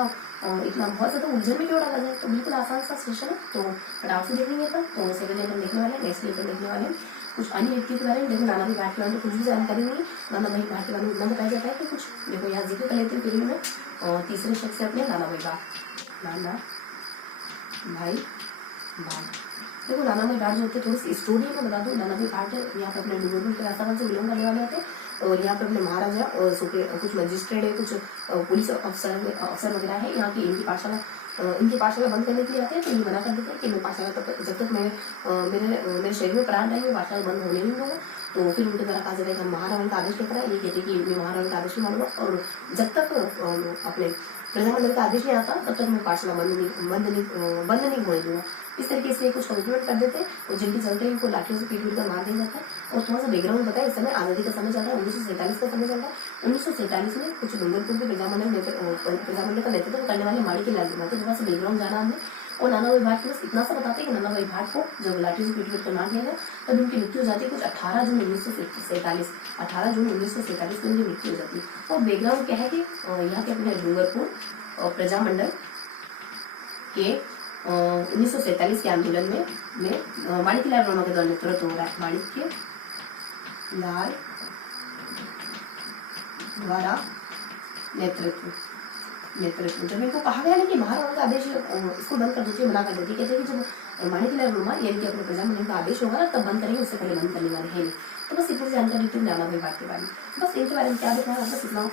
इतना बहुत ज्यादा उलझन में क्यों डाला जाए। तो बिल्कुल आसान सा सेशन है। तो फटाफट से देखेंगे था। तो सेकंड लेवल देखने वाले, नेक्स्ट लेवल देखने वाले कुछ अन्य व्यक्तियों के बारे में। देखो नाना भाई भाट के बारे में कुछ भी जानकारी नहीं है। नाना भाई भाट के बारे में इतना बताया जाता है कि कुछ देखो यहाँ जिक्र कर लेते हैं फिर में। और तीसरे शख्स से अपने नाना भाई भाट। देखो नाना भाई भाट जो होते हैं, थोड़ी सी स्टोरी में बता दूं। नाना भाई भाट यहाँ पे अपने डुगरपुर के रास्ता से बिलोंग करने वाले होते हैं और यहाँ पे अपने महाराजा और कुछ मजिस्ट्रेट है, कुछ पुलिस अफसर वगैरह है यहाँ की। इनकी पाठशाला बंद करने के लिए आते हैं। तो ये मना कर देते हैं कि मैं पाठशाला जब तक मेरे शरीर में प्राण रहेंगे पाठशाला बंद होने नहीं दूंगा। तो फिर उनके द्वारा कहा जाता है कि महाराणा का आदेश लेकर आए। ये कहते हैं कि मैं महाराणा का आदेश नहीं मानूंगा और जब तक अपने प्रधानमंत्री का आदेश नहीं आता तब तक मैं पाठशाला बंद नहीं होने दूंगा। इस तरीके से कुछ कमिटमेंट कर देते हैं और जिनके चलते इनको लाठियों से पीट कर मार दिया जाता है। और थोड़ा सा बैकग्राउंड बताया, इस समय आजादी का समय चल रहा है, 1947 का समय चल रहा है। 1947 में कुछ डूंगरपुर के प्रजामंडल का नेतृत्व करने वाले माड़ी के लाल थोड़ा सा बैकग्राउंड जाना हमने। और नानाभाई भाट को बस इतना सा बताते हैं कि नानाभाई भाट को जब लाठी से पीट कर मार दिया गया तब उनकी मृत्यु हो जाती है कुछ 18 जून 1947 को उनकी मृत्यु हो जाती है। और बैकग्राउंड क्या है कि यहाँ के अपने डूंगरपुर प्रजामंडल के 1947 के आंदोलन में माणिक्यलाल वर्मा के द्वारा नेतृत्व हो रहा है। माणिक्यलाल द्वारा नेतृत्व जब इनको कहा गया ना कि महाराणा का आदेश इसको बंद कर दीजिए, मना कर देती, कहते हैं कि जब माणिक्यलाल वर्मा यानी कि अपने प्रजामंडल का आदेश होगा ना तब बंद करेंगे, उससे पहले बंद करने वाले हैं नहीं। तो बस इतनी जानकारी थी नानाभाई भाट के बारे में। बस इनके बारे में क्या देखना है बस इतना।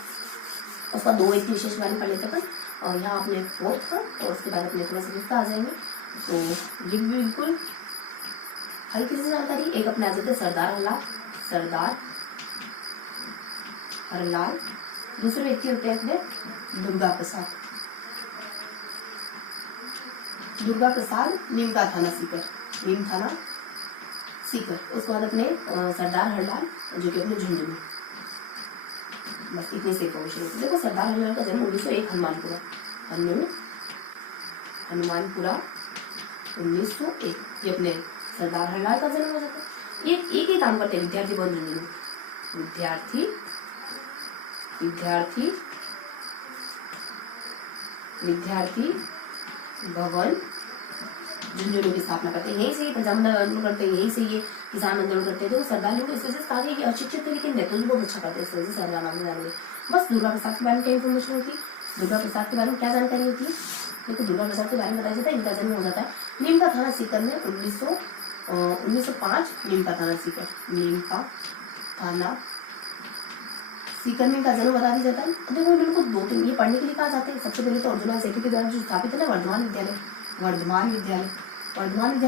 उसका 2 व्यक्ति विशेष बारे में पढ़ लेते हैं और यहाँ अपने 4th का और उसके बाद अपने थोड़ा सा 5th आ जाएंगे। तो ये बिल्कुल हल्की सी जानकारी। एक अपने आ जाते हैं सरदार हरलाल। दूसरे व्यक्ति होते हैं अपने दुर्गा प्रसाद नीम थाना सीकर। उसके बाद अपने सरदार हरलाल जो कि अपने झुंझुनू। बस इतनी से इन्फॉर्मेशन है। देखो सरदार हरलाल का जन्म 1901 हनुमानपुरा 1901। ये अपने सरदार हरलाल का जन्म हो जाता है। ये एक ही काम करते हैं, विद्यार्थी भवन झुंझुनू। विद्यार्थी भवन झुंझुनू की स्थापना करते हैं। यहीं से ये प्रजामंडल आंदोलन करते हैं, यहीं से ये किसान आंदोलन करते हैं। तो सरदार लोग इस वजह से कहा कि अशिक्षित थे लेकिन नेतृत्व बहुत अच्छा करते हैं, इस वजह से सरदार नाम जानेंगे। बस दुर्गा प्रसाद के बारे में क्या इन्फॉर्मेशन होती है, दुर्गा प्रसाद के बारे में क्या जानकारी होती है। देखो दुर्गा प्रसाद के बारे में बताया जाता है, इनका जन्म हो जाता है नीमका थाना सीकर में 1905। नीमका थाना सीकर में इनका जन्म बता दिया जाता है। देखो इनको 2-3 ये पढ़ने के लिए कहा जाते हैं। सबसे पहले तो अर्जुन सेठी के द्वारा जो स्थापित है ना वर्धमान विद्यालय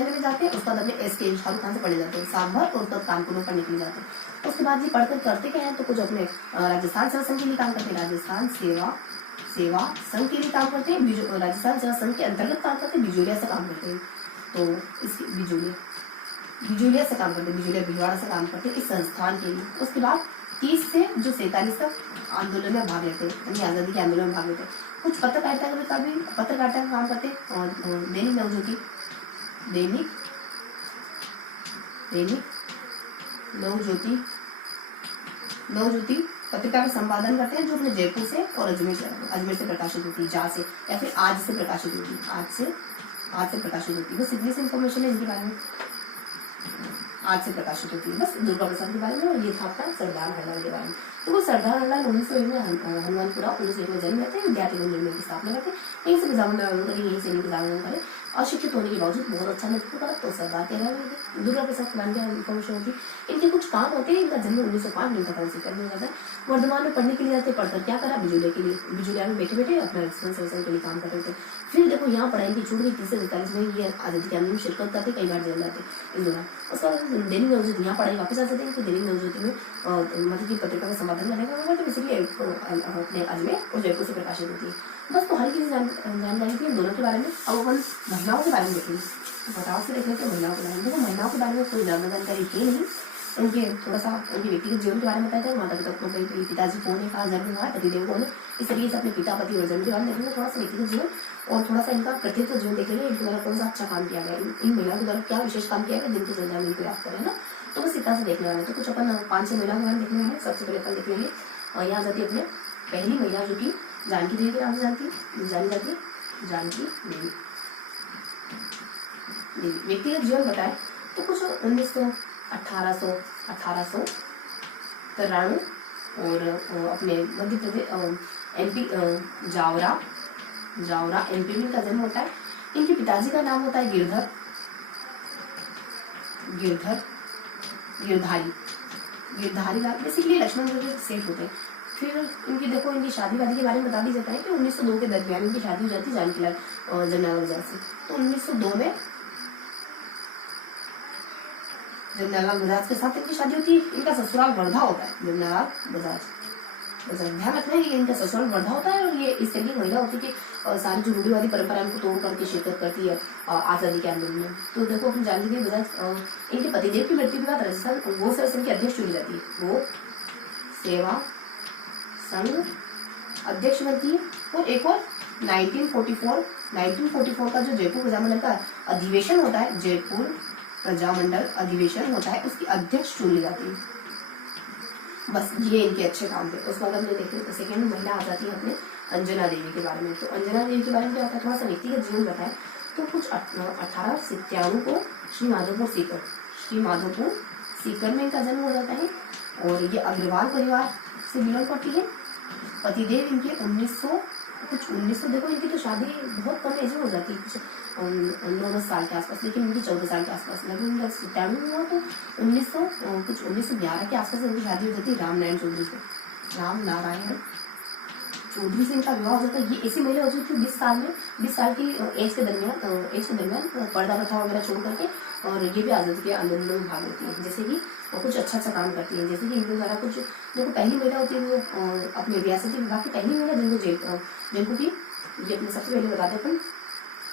में जाते हैं। उसके बाद अपने SK शाहरुख खान से पढ़े जाते हैं सांभर और उसके बाद कानपुर में पढ़ने के लिए जाते हैं। उसके बाद ये पढ़कर करते क्या है तो कुछ अपने राजस्थान सेवा संघ के लिए काम करते हैं, राजस्थान सेवा संघ के लिए काम करते हैं। राजस्थान सेवा संघ के अंतर्गत काम करते हैं, बिजोलिया से काम करते हैं। तो इसके बिजोलिया से काम करते हैं, भिलवाड़ा से काम करते हैं इस संस्थान के लिए। उसके बाद 30 से जो 47 तक आंदोलन में भाग लेते हैं, यानी आजादी के आंदोलन में भाग लेते हैं। कुछ पत्रकारिता का काम करते हैं। दैनिक नवज्योति पत्रिका का संपादन करते हैं, जो अपने जयपुर से और अजमेर से प्रकाशित होती है, या फिर आज से प्रकाशित होती है। बस इतनी सी इन्फॉर्मेशन है इनके बारे में, आज से प्रकाशित होती है। बस दुर्गा प्रसाद के बारे में। और ये था आपका सरदार हरलाल के बारे में। तो वो सरदार हरलाल 1901 में हनुमानपुरा 1901 में जन्म लेते हैं। विद्यार्थी भवन की स्थापना करते हैं, यहीं से प्रजामंडल आंदोलन करें, यहीं से आंदोलन करें। अशिक्षित होने के बावजूद बहुत अच्छा नेतृत्व करा तो सरदार कहलाए। दुर्गा प्रसाद के बारे में इन्फॉर्मेशन होती है। इनके कुछ काम होते हैं। इनका जन्म 1905 में था करने जाता है। वर्धमान में पढ़ने के लिए जाते, पढ़कर क्या करा बिजोलिया में बैठे अपना राजस्थान सेवा संघ के लिए काम करते थे। फिर देखो यहाँ पढ़ाई की छूट गई। 30 से 47 में ये आजादी के आंदोलन में शिरकत करते, कई बार जेल जाते इस दौरान। उसके बाद दैनिक नवज्योति यहाँ पढ़ाई वापस आ जाते हैं। तो दैनिक नवज्योति में मतलब की पत्रिका का संपादन करने का तो इसलिए अपने अजमेर और जयपुर से प्रकाशित होती है। बस तो हल्की सी जानकारी थी दोनों के बारे में। अब अपन महिलाओं के बारे में देखेंगे, फटाफट से देख लेते हैं महिलाओं के बारे में। देखो महिलाओं के बारे में कोई ज़्यादा जानकारी है नहीं। उनके थोड़ा सा उनके व्यक्तिगत जीवन के बारे में बताया जाए। माता पिता को पिताजी कौन है, कहाँ जन्म हुआ है, पतिदेव कौन है, इस तरीके से अपने पिता पति और जन्म के बारे में देखेंगे। थोड़ा सा व्यक्तिगत जीवन और थोड़ा सा इनका कृतित्व जीवन देखेंगे। इनके द्वारा कौन सा अच्छा काम किया गया, इन महिलाओं के द्वारा क्या विशेष काम किया गया, जिनकी चर्चा में इनको याद करें ना। तो बस इतना से देखने वाले। तो कुछ अपन 5-6 महिलाओं के बारे में देखने वाले। सबसे पहले अपन देख लेंगे और यहाँ जाती है अपने पहली महिला जो कि जानकी देवी के नाम से जानी जाती है, जानकी देवी। व्यक्तिगत जीवन बताए तो कुछ 1893 और अपने मध्य प्रदेश MP जावरा MP में इनका जन्म होता है। इनके पिताजी का नाम होता है गिरधारी लाल। बेसिकली लक्ष्मण जी सेठ होते हैं। फिर इनकी देखो इनकी शादी वादी के बारे में बता दी जाता है कि 1902 के दरमियान इनकी शादी हो जाती है जानकीलाल जरनैला बजाज से। तो 1902 में जरनैला बजाज के साथ इनकी शादी होती है। इनका ससुराल वर्धा होता है, जरनैला बजाज। ध्यान रखना है कि इनका ससुराल वर्धा होता है। और ये इस तरह की महिला होती है कि सारी जो रूढ़िवादी परंपराओं को तोड़ करके शिरकत करती है आजादी के आंदोलन में। तो देखो अपनी जानकी देवी बजाज इनके पतिदेव की मृत्यु के बाद राजस्थान गो सेवा संघ की अध्यक्ष चुनी जाती है। गो सेवा संघ अध्यक्ष बनती है। और एक और 1944 का जो जयपुर प्रजामंडल का अधिवेशन होता है, जयपुर प्रजामंडल अधिवेशन होता है, उसकी अध्यक्ष चुन ली जाती है। बस ये इनके अच्छे काम थे। उसके बाद हमने देखे सेकेंड महिला आ जाती है अपने अंजना देवी के बारे में। तो अंजना देवी के बारे में क्या होता है, थोड़ा सा व्यक्तिगत जीवन बताए तो कुछ 1897 को श्री माधोपुर सीकर में इनका जन्म हो जाता है और ये अग्रवाल परिवार से बिलोंग करती है। पतिदेव इनके 1900 देखो इनकी तो शादी बहुत कम एज में हो जाती है, कुछ 9-10 साल के आसपास, लेकिन इनकी 14 साल के आसपास, लगभग 97 में हुआ तो 1911 के आसपास इनकी शादी हो जाती है राम नारायण चौधरी से इनका विवाह हो जाता है। ये ऐसी महिला हो जाती है 20 साल की एज के दरमियान पर्दा प्रथा वगैरह छोड़ करके, और ये भी आजादी के आंदोलनों में भाग लेती है, जैसे कि कुछ अच्छा काम करती है। जैसे कि इनके द्वारा कुछ जो पहली महिला होती है वो अपने रियासती विभाग की पहली महिला जिनको की ये अपने सबसे पहले बताते अपन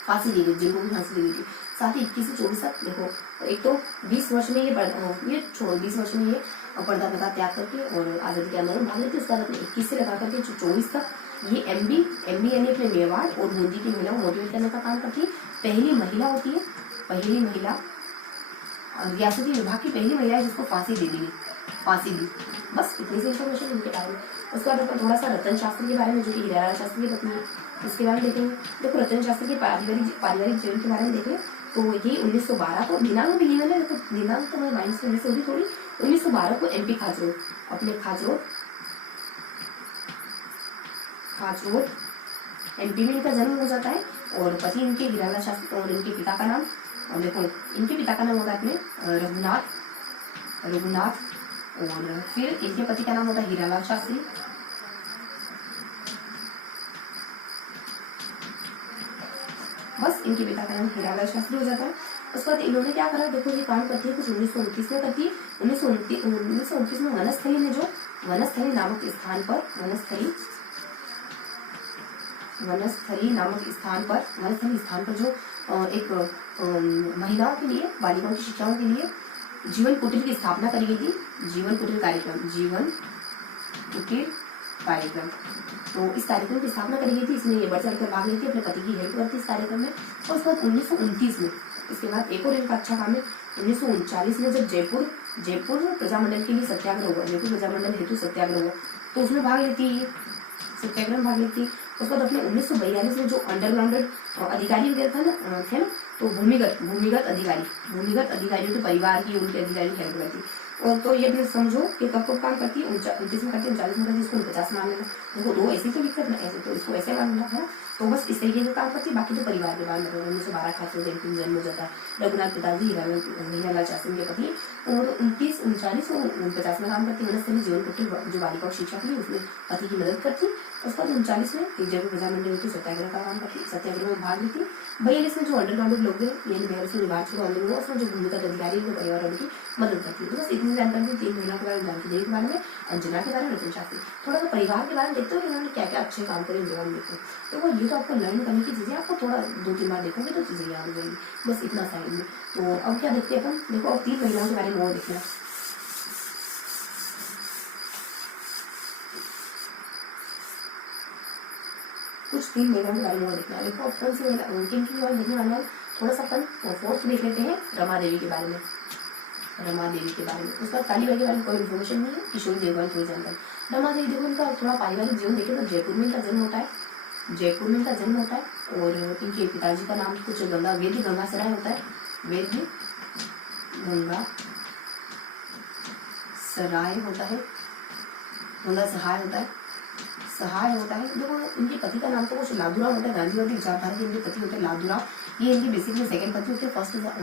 फांसी दी गई, जिनको भी फांसी दी गई थी। साथ ही 21 से 24 तक देखो, एक तो 20 वर्ष में ये 20 वर्ष में ये पर्दा प्रथा त्याग करके और आजादी के आंदोलन भाग लेती है। उसके बाद अपने 21 से लगा करके 24 तक ये एमबी यानी अपने मेवाड़ और बूंदी की महिलाओं को मोटिवेट करने का काम करती है। पहली महिला होती है, रियासती विभाग की पहली महिला है जिसको फांसी दी। बस इतनी सी इन्फॉर्मेशन इनके बारे में। उसके बाद थोड़ा सा रतन शास्त्री के बारे में, जो कि हीरालाल शास्त्री की पत्नी है, इसके बारे में देखेंगे। देखो रतन शास्त्री के पारिवारिक जीवन के बारे में देखें तो ये 1912 को दिनांक भी लिया है, दिनांक तो मैं माइनस करने से होगी थोड़ी। 1912 को एमपी खाचरोड एमपी में इनका जन्म हो जाता है और पति इनके हीरालाल शास्त्री और इनके पिता का नाम, और देखो इनके पिता का नाम होगा अपने रघुनाथ और फिर इनके पति का नाम होता है हीरालाल शास्त्री। बस इनके पिता का नाम हीरालाल शास्त्री हो जाता है। उसके बाद इन्होंने क्या करा, देखो ये काम करती है कुछ 1929 में करती है। 1929 में वनस्थली में जो वनस्थली नामक स्थान पर जो एक महिलाओं के लिए, बालिकाओं की शिक्षाओं के लिए जीवन कुटीर की स्थापना करी गई थी। जीवन कुटीर कार्यक्रम तो इस कार्यक्रम की स्थापना करी गई थी। इसमें ये बढ़ चढ़कर भाग लेती है, अपने पति की हेल्प करती है इस कार्यक्रम में। और उसके बाद 1929 में इसके बाद एक और इनका अच्छा काम है। 1939 में जब जयपुर प्रजामंडल के लिए सत्याग्रह हुआ, जयपुर प्रजामंडल हेतु सत्याग्रह हुआ, तो उसमें भाग लेती है, सत्याग्रह में भाग लेती है। उसके बाद अपने 1942 में जो अंडरग्राउंडेड अधिकारी वगैरह थे ना, तो भूमिगत अधिकारियों के परिवार की, उनके अधिकारियों की हेल्प करती। और तो ये भी समझो कि कब काम करती है, 29 में करती है, 39 में करती है, इसको 50 मान लेना। देखो दो ऐसी तो दिक्कत ना, ऐसे तो इसको ऐसे मानना है। तो बस इस तरीके से काम करती है। बाकी तो परिवार के बारे में 1912 खाते जन्म हो जाता है। रघुनाथ पिताजी हीरालाल शास्त्री के पति, और 29, 39 और 50 में काम करती है। वनस्थली जीवन कुटीर जो बालिकाओं शिक्षा के लिए उसमें पति की मदद करती। उसके बाद 39 में जयपुर प्रजामंडल हेतु सत्याग्रह का काम करती, सत्याग्रह में भाग लेती। 42 में जो अंडरग्राउंडेड लोग हैं, यानी बिहार से विभाग छोड़ो आंदोलन हुआ, उसमें जो भूमिगत अधिकारी उनके परिवार वालों की मदद करती है। तो बस इतनी जानकारी थी 3 महिलाओं के बारे में, जानकी देवी के बारे में, अंजना के बारे में, रतन शास्त्री। थोड़ा सा परिवार के बारे में देखते हो इन्होंने क्या क्या अच्छे काम करे, जो हम देखते हैं। तो वो ये तो आपको लर्न करने की चीजें, आपको थोड़ा 2-3 बार देखोगे तो चीजें याद हो जाएंगी। बस इतना साइड में। तो अब क्या देखते हैं अपन, देखो अब 3 महिलाओं के बारे में और देखना है। कुछ 3 महिलाओं के बारे में और देखना है। देखो अपन से किन की बारे में देखने वाले हैं, थोड़ा सा अपन फोर्थ देख लेते हैं, रमा देवी के बारे में। उसका कालीबाई के बारे में कोई इन्फॉर्मेशन नहीं है, किशोरी देवी थोड़ी जानकारी। रमा देवी देखो इनका थोड़ा पारिवारिक जीवन देखे तो जयपुर में इनका जन्म होता है, और इनके पिताजी का नाम कुछ वेद गंगासराय होता है, वेद गंगासराय होता है। देखो इनके पति का नाम तो कुछ लादूराम होता है, गांधीवादी विचारधारा के इनके पति होते हैं लादूराम। ये इनके बेसिकली सेकंड पति होते हैं।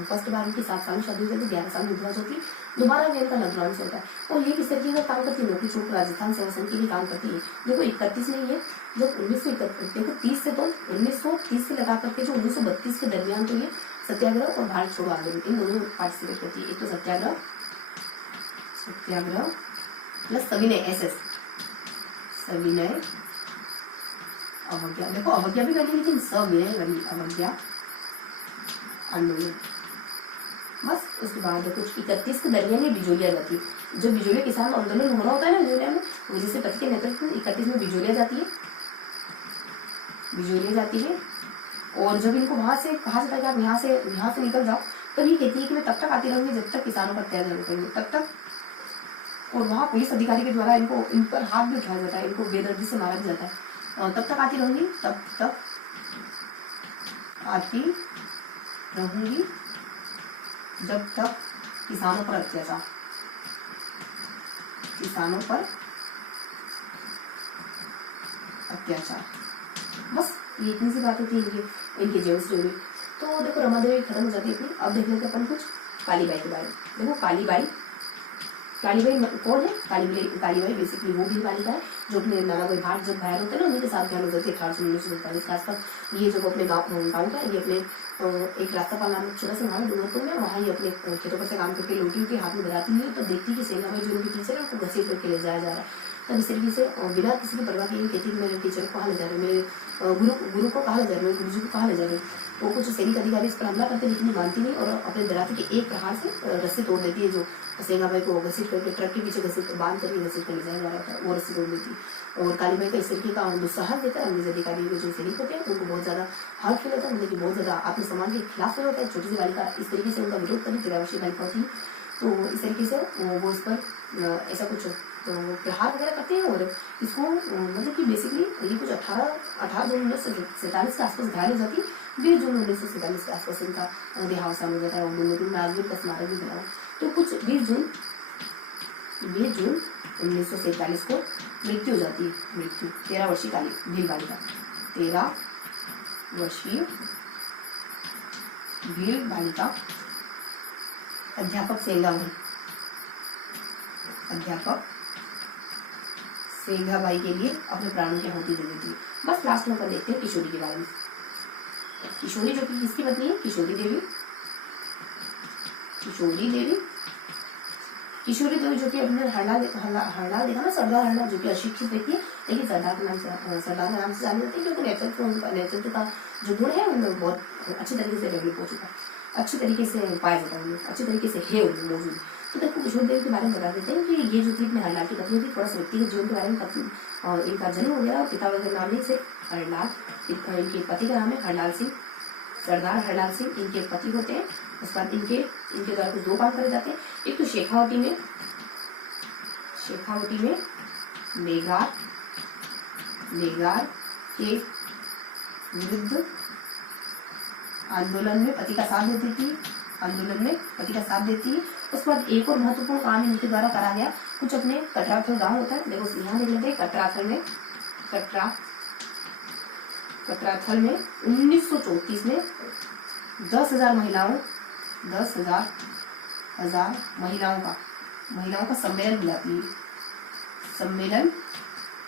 फर्स्ट बार इनकी 7 साल में शादी हो जाती है, 11 साल में विधवा होती है। दोबारा भी इनका लादूराम से होता है। और ये किस तरीके का काम करती है, नौकरी छोड़कर राजस्थान सेवा संघ के लिए काम करती है। देखो 31 में ये जब 1931 देखो 30 से तो 1930 से लगा करके जो 1932 के दरमियान तो ये सत्याग्रह और भारत छोड़ो आंदोलन इन दोनों में पार्टिसिपेट करती है। एक तो सत्याग्रह प्लस सविनय अवज्ञा, देखो अवज्ञा भी करनी, लेकिन सविनय अवज्ञा आंदोलन। बस उसके बाद कुछ 31 के दरमियान ये बिजोलिया जाती है। जो बिजोलिया किसान आंदोलन हो रहा होता है ना बिजोलिया में, वो जिससे पति के नेतृत्व में 31 में बिजोलिया जाती है। बिजोरिया जाती है और जब इनको वहां से कहा जाता है कि आप यहाँ से निकल जाओ, तब ये कहती है कि मैं तब तक आती रहूंगी जब तक किसानों पर अत्याचार करेंगे, तब तक। और वहाँ पुलिस अधिकारी के द्वारा इन पर हाथ भी उठाया जाता है, इनको बेदर्दी से मारा जाता है। और तब तक आती रहूंगी, तब तक आती रहूंगी जब तक किसानों पर अत्याचार, किसानों पर अत्याचार। बस ये इतनी सी बातें थी इनकी जेल स्टोरी। तो देखो रमा देवी खत्म हो जाती है अपनी। अब देख लेते अपन कुछ कालीबाई के बारे में। देखो कालीबाई कौन है? कालीबाई बेसिकली वो भी बालिका है जो अपने नाना भाई भाट जब घायल होते हैं ना, उन्हीं के साथ घायल हो जाती है 1819 के आसपास। ये जब अपने गाँव का ये अपने एक रास्तापाल नाम छोटा सा गाँव डूंगरपुर में, वहाँ ये अपने खेतों पर से काम करके लोटी के हाथ में बताती है, तो देखती है कि सेना जो उनकी टीचर है उनको घसीट करके ले जाया जा रहा है। तब इस तरीके से बिना किसी की परवाह किए कहती है मेरे टीचर को कहाँ ले जा रहे, मेरे गुरु को कहाँ ले जा रहे, मेरे गुरु जी को कहाँ ले जा रहे। तो कुछ सैनिक अधिकारी इस पर हमला करते लेकिन मानती नहीं और अपने दराती के एक प्रहार से रस्सी तोड़ देती है, जो सेंगाबाई को घसीट करके ट्रक के पीछे घसीट बांध करके घसीट कर ले जाया जा रहा था, वो रस्सी तोड़ देती। और कालीबाई का इस तरीके का दुस्साहस देकर अंग्रेज अधिकारी जो सैनिक होते हैं उनको बहुत ज्यादा हार्ट फील होता है, मतलब कि बहुत ज्यादा आत्मसम्मान के खिलाफ फील होता है। छोटी सी बालिका इस तरीके से उनका विरोध करी, 13 वर्षीय बालिका थी, तो इस तरीके से वो इस पर ऐसा कुछ प्रहार वगैरह करते हैं। और इसको मतलब कि बेसिकली ये कुछ 18 जून 1947 के आसपास घायल हो जाती है। 20 जून 1947 के आसपास इनका देहावसान हो जाता है। डूंगरपुर में आज भी का स्मारक भी बना है। तो कुछ 20 जून 1947 को मृत्यु हो जाती है। मृत्यु 13 वर्षीय भील बालिका, 13 वर्षीय भील बालिका अध्यापक सेंगाबाई के लिए अपने प्राणों की आहुति दे देती है। बस लास्ट में अपन देखते हैं किशोरी के बारे में। किशोरी जो कि किसकी पत्नी है? किशोरी देवी जो कि अपने हरलाल देखा ना, सरदार हरलाल, जो कि अशिक्षित व्यक्ति है लेकिन सरदार के नाम से जाने जाते हैं, क्योंकि नेतृत्व का जो गुण है उनमें बहुत अच्छी तरीके से डेवलप हो चुका है, अच्छी तरीके से पाया जाता है, अच्छी तरीके से है उनमें मौजूद। तो देखो किशोर देवी के बारे में बता देते हैं कि ये जो थी अपने हरलाल की पत्नी थी। थोड़ा सा व्यक्तिगत जीवन के बारे में और इनका जन्म हो गया, पिता का नाम नहीं से हरलाल, इनके पति का नाम है हरलाल सिंह, सरदार हरलाल सिंह इनके पति होते हैं। उसके बाद इनके द्वारा कुछ 2 काम करे जाते हैं। एक तो शेखावटी में मेघार के विरुद्ध आंदोलन में पति का साथ देती है। उसके बाद एक और महत्वपूर्ण काम इनके द्वारा करा गया, कुछ अपने कटराथल गांव होता है, देखो यहाँ देख लेते हैं। कटराथल में 1934 में 10,000 महिलाओं का सम्मेलन बुलाती है,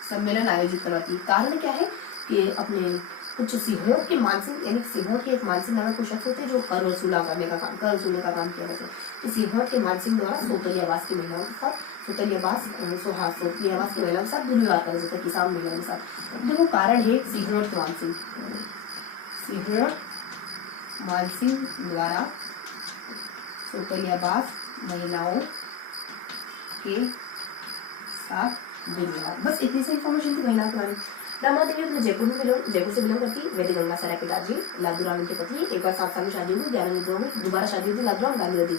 सम्मेलन आयोजित करवाती है। कारण क्या है कि अपने कुछ सिंहोट के एक मानसिंह नामक कुछ शख्स होते हैं जो कर वसूलने का काम किया जाता है। तो सिंहोट के मानसिंह द्वारा सोतलियावास की महिलाओं के साथ सोतलियावास की महिलाओं के साथ दुर्व्यवहार करा जाता है, किसान महिलाओं के साथ। देखो कारण है सिंहोट मानसिंह द्वारा सोतलियावास महिलाओं के साथ दुर्व्यवहार। बस इतनी सी इन्फॉर्मेशन थी महिलाओं के बारे में। रमा देवी अपने जयपुर से बिलोंग करती है। वैदिक गंगा सराय पिताजी लादूराम के पति। एक बार 7 साल में शादी हुई, 11 में दोबारा शादी हुई लादूराम गांधी नदी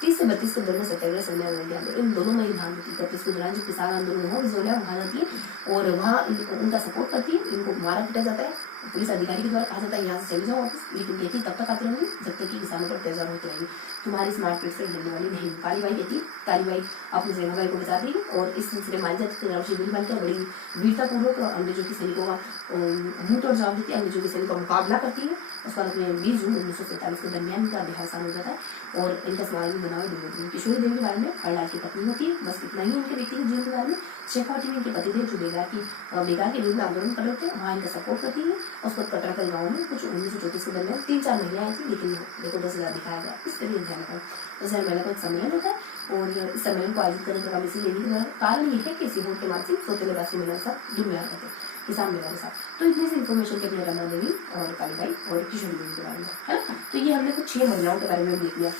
30 से 32 के दौरान सत्याग्रह संध्या इन दोनों में ही भाग लेती है। 33 के दौरान जो किसान आंदोलन हुआ वहाँ जाती है और वहाँ उनका सपोर्ट करती है। इनको मारा पीटा जाता है, पुलिस अधिकारी के द्वारा कहा जाता है यहाँ से चले जाओ वापस, लेकिन कहती तब तक आती रहेंगी जब तक कि किसानों पर अत्याचार होते रहेंगे, तुम्हारी स्मार्ट प्लेट से गिरने वाली नहीं। कालीबाई अपने सेनाबाई को बचाती है और इस सिलसिले मानी जाती है कि बड़ी वीरतापूर्वक अंग्रेजों की सैनिकों का मुंह तोड़ जवाब देती है, अंग्रेजों की सैनिकों का मुकाबला करती है। उसके बाद अपने 20 जून 1947 के दरमियान इनका देहावसान हो जाता है और इनका स्मारक भी बना हुआ है। किशोरी देवी के बारे में हरलाल की पत्नी होती है। बस इतना ही इनके व्यक्तिगत जीवन के बारे में। शेखावटी में इनके पति थे जो बेगार के विरुद्ध आंदोलन कर रहे थे, वहाँ इनका सपोर्ट करती है। उसके बाद कटराकल गाँव में कुछ 1934 के दरमियान 3-4 महिलाएं थी, लेकिन देखो 10,000 दिखाया गया। इस तरीके ध्यान रखा 10,000 महिला का एक सम्मेलन होता है और इस सम्मेलन को आयोजित करने का काम इसी लेडी के द्वारा। कारण ये है कि सिंहोट के मानसिंह सोतेलेबासी महिलाओं के साथ दुर्व्यवहार करते हैं, किसान महिलाओं के साथ। तो इतनी सी इन्फॉर्मेशन के अपने रमा देवी और कालीबाई और किशोरी देवी के बारे में है ना। तो ये हमने कुछ 6 महिलाओं के बारे में देख लिया।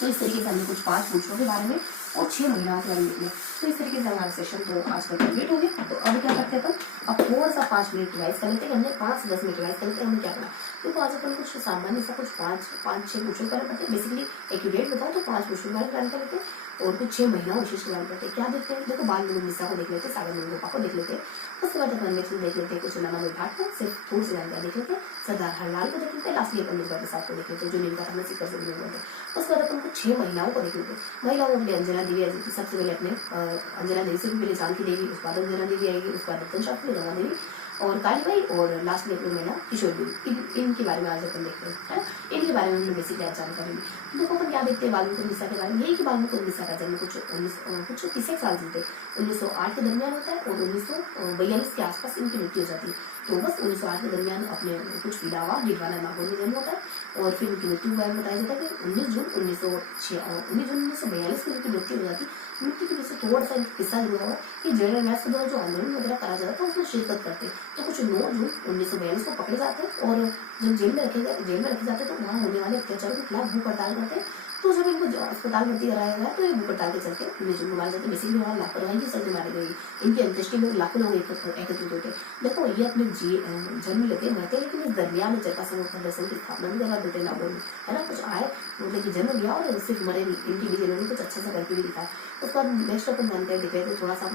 तो इस तरीके से हमने कुछ 5 पुरुषों के बारे में और 6 महिलाओं के बारे में लिखना है। तो इस तरीके से हमारा सेशन तो आज का कंप्लीट हो गया। तो अब क्या करते हैं अपन, अब थोड़ा सा 5 मिनट रिवाइज कर लेते हैं। हमने 5 से 10 मिनट रिवाइज कर लेते हैं। हमने क्या पढ़ा, देखो आज अपन कुछ सामान्य सा कुछ 5-6 पुरुषों के बारे में पढ़ते हैं। बेसिकली एक्यूरेट बताओ तो 5 पुरुषों के बारे में जानते लेते हैं और कुछ 6 महिलाओं विशेष के बारे में पढ़ते हैं। क्या देखते हैं, देखो बाल मिसा को देख लेते हैं, सागर गोपा को देख लेते हैं। उसके बाद अपन नेक्स्ट देख लेते हैं कुछ नाना विभाग को, सिर्फ थोड़ी सी जानकारी देख लेते हैं। सरदार हरलाल को देख लेते हैं। लास्टली अपन दुर्गा प्रसाद को देख लेते हैं जो नीम का था सिक्कर से बने हुए थे। उसके बाद अपन कुछ 6 महिलाओं को देख लेते हैं। महिलाओं में अंजना देवी आएगी सबसे पहले, अपने अंजना देवी से भी पहले जानकी देवी, उसके बाद अंजना देवी आएगी, उसके बाद रतन शास्त्री, गंगा देवी और कालीबाई और लास्ट में अपनी महिला किशोर देवी। इनके बारे में आज अपन देखते हैं, है ना। इनके बारे में हमने बेसिकली आज जानकारी ली। देखो अपन क्या देखते हैं वाल्मीकि मिश्रा के बारे में, यही कि वाल्मीकि मिश्रा का जन्म कुछ 30 साल से थे, 1908 के दरमियान होता है और 1942 के आसपास इनकी मृत्यु हो जाती है। तो बस 1908 के दरमियान अपने कुछ विधवा गिरवाना नागौर में जन्म होता है और फिर उनकी मृत्यु के बारे में बताया जाता है कि 19 जून 1942 में उनकी मृत्यु हो जाती है। मृत्यु के पीछे थोड़ा सा किस्सा जुड़ा हुआ है कि जनरल मैथ्स के द्वारा जो आंदोलन वगैरह करा जाता था उसमें शिरकत करते हैं। तो कुछ 9 जून 1942 को पकड़े जाते हैं और जब जेल में रखे जाते हैं तो वहाँ होने वाले अत्याचारों के खिलाफ भूख हड़ताल करते हैं। तो जब इनको अस्पताल भर्ती कराया गया तो ये भूख हड़ताल के चलते 19 जून को मारे जाते हैं। बेसिकली वहाँ लापरवाही के चलते मारे गए। इनकी अंत्येष्टि में लाखों लोग एकत्रित होते। देखो ये अपने जन्म लेते मरते हैं, लेकिन इस दरमियान में चरखा संघ फेडरेशन की स्थापना भी करा देते नागौर में, है ना। कुछ आए मतलब कि जन्म लिया और सिर्फ मरे नहीं, इनकी भी जिन्होंने कुछ अच्छा सा करके भी दिखाया। उसके बाद नेक्स्ट अपन जानकारी देख रहे थे थोड़ा सा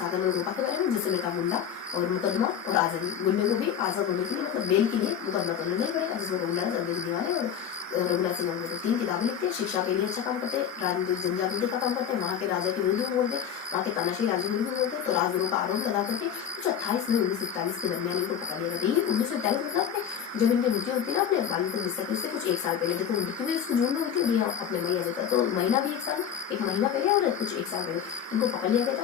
सागर गोपा के बारे में, जिसमें था गुंडा और मुकदमा और आजादी। गुंडे को भी आजाद होने के लिए मतलब बेल के लिए मुकदमा करना नहीं पड़ेगा, जिसमें गुंडा जल्दी दीवाने और रघुनाथ सिंह होते। 3 किताबें लिखते हैं, शिक्षा के लिए अच्छा काम करते हैं, राजनीतिक जनजागृति का काम करते हैं, वहाँ के राजा के विरुद्ध भी बोलते हैं, वहाँ के तानाशाही राजा के विरुद्ध बोलते हैं। तो राजगुरु का आरोप लगा करके कुछ 28 मई 1941 के दरमियान इनको पकड़ लिया गया। 1941 में जब इनकी मृत्यु होती है ना अपने वाल्मीकि मिश्रा से कुछ 1 साल पहले, देखो मृत्यु भी इसको जून में होती है, अपने मई आ जाता है तो महीना भी 1 महीना पहले और कुछ 1 साल पहले इनको पकड़ लिया गया था।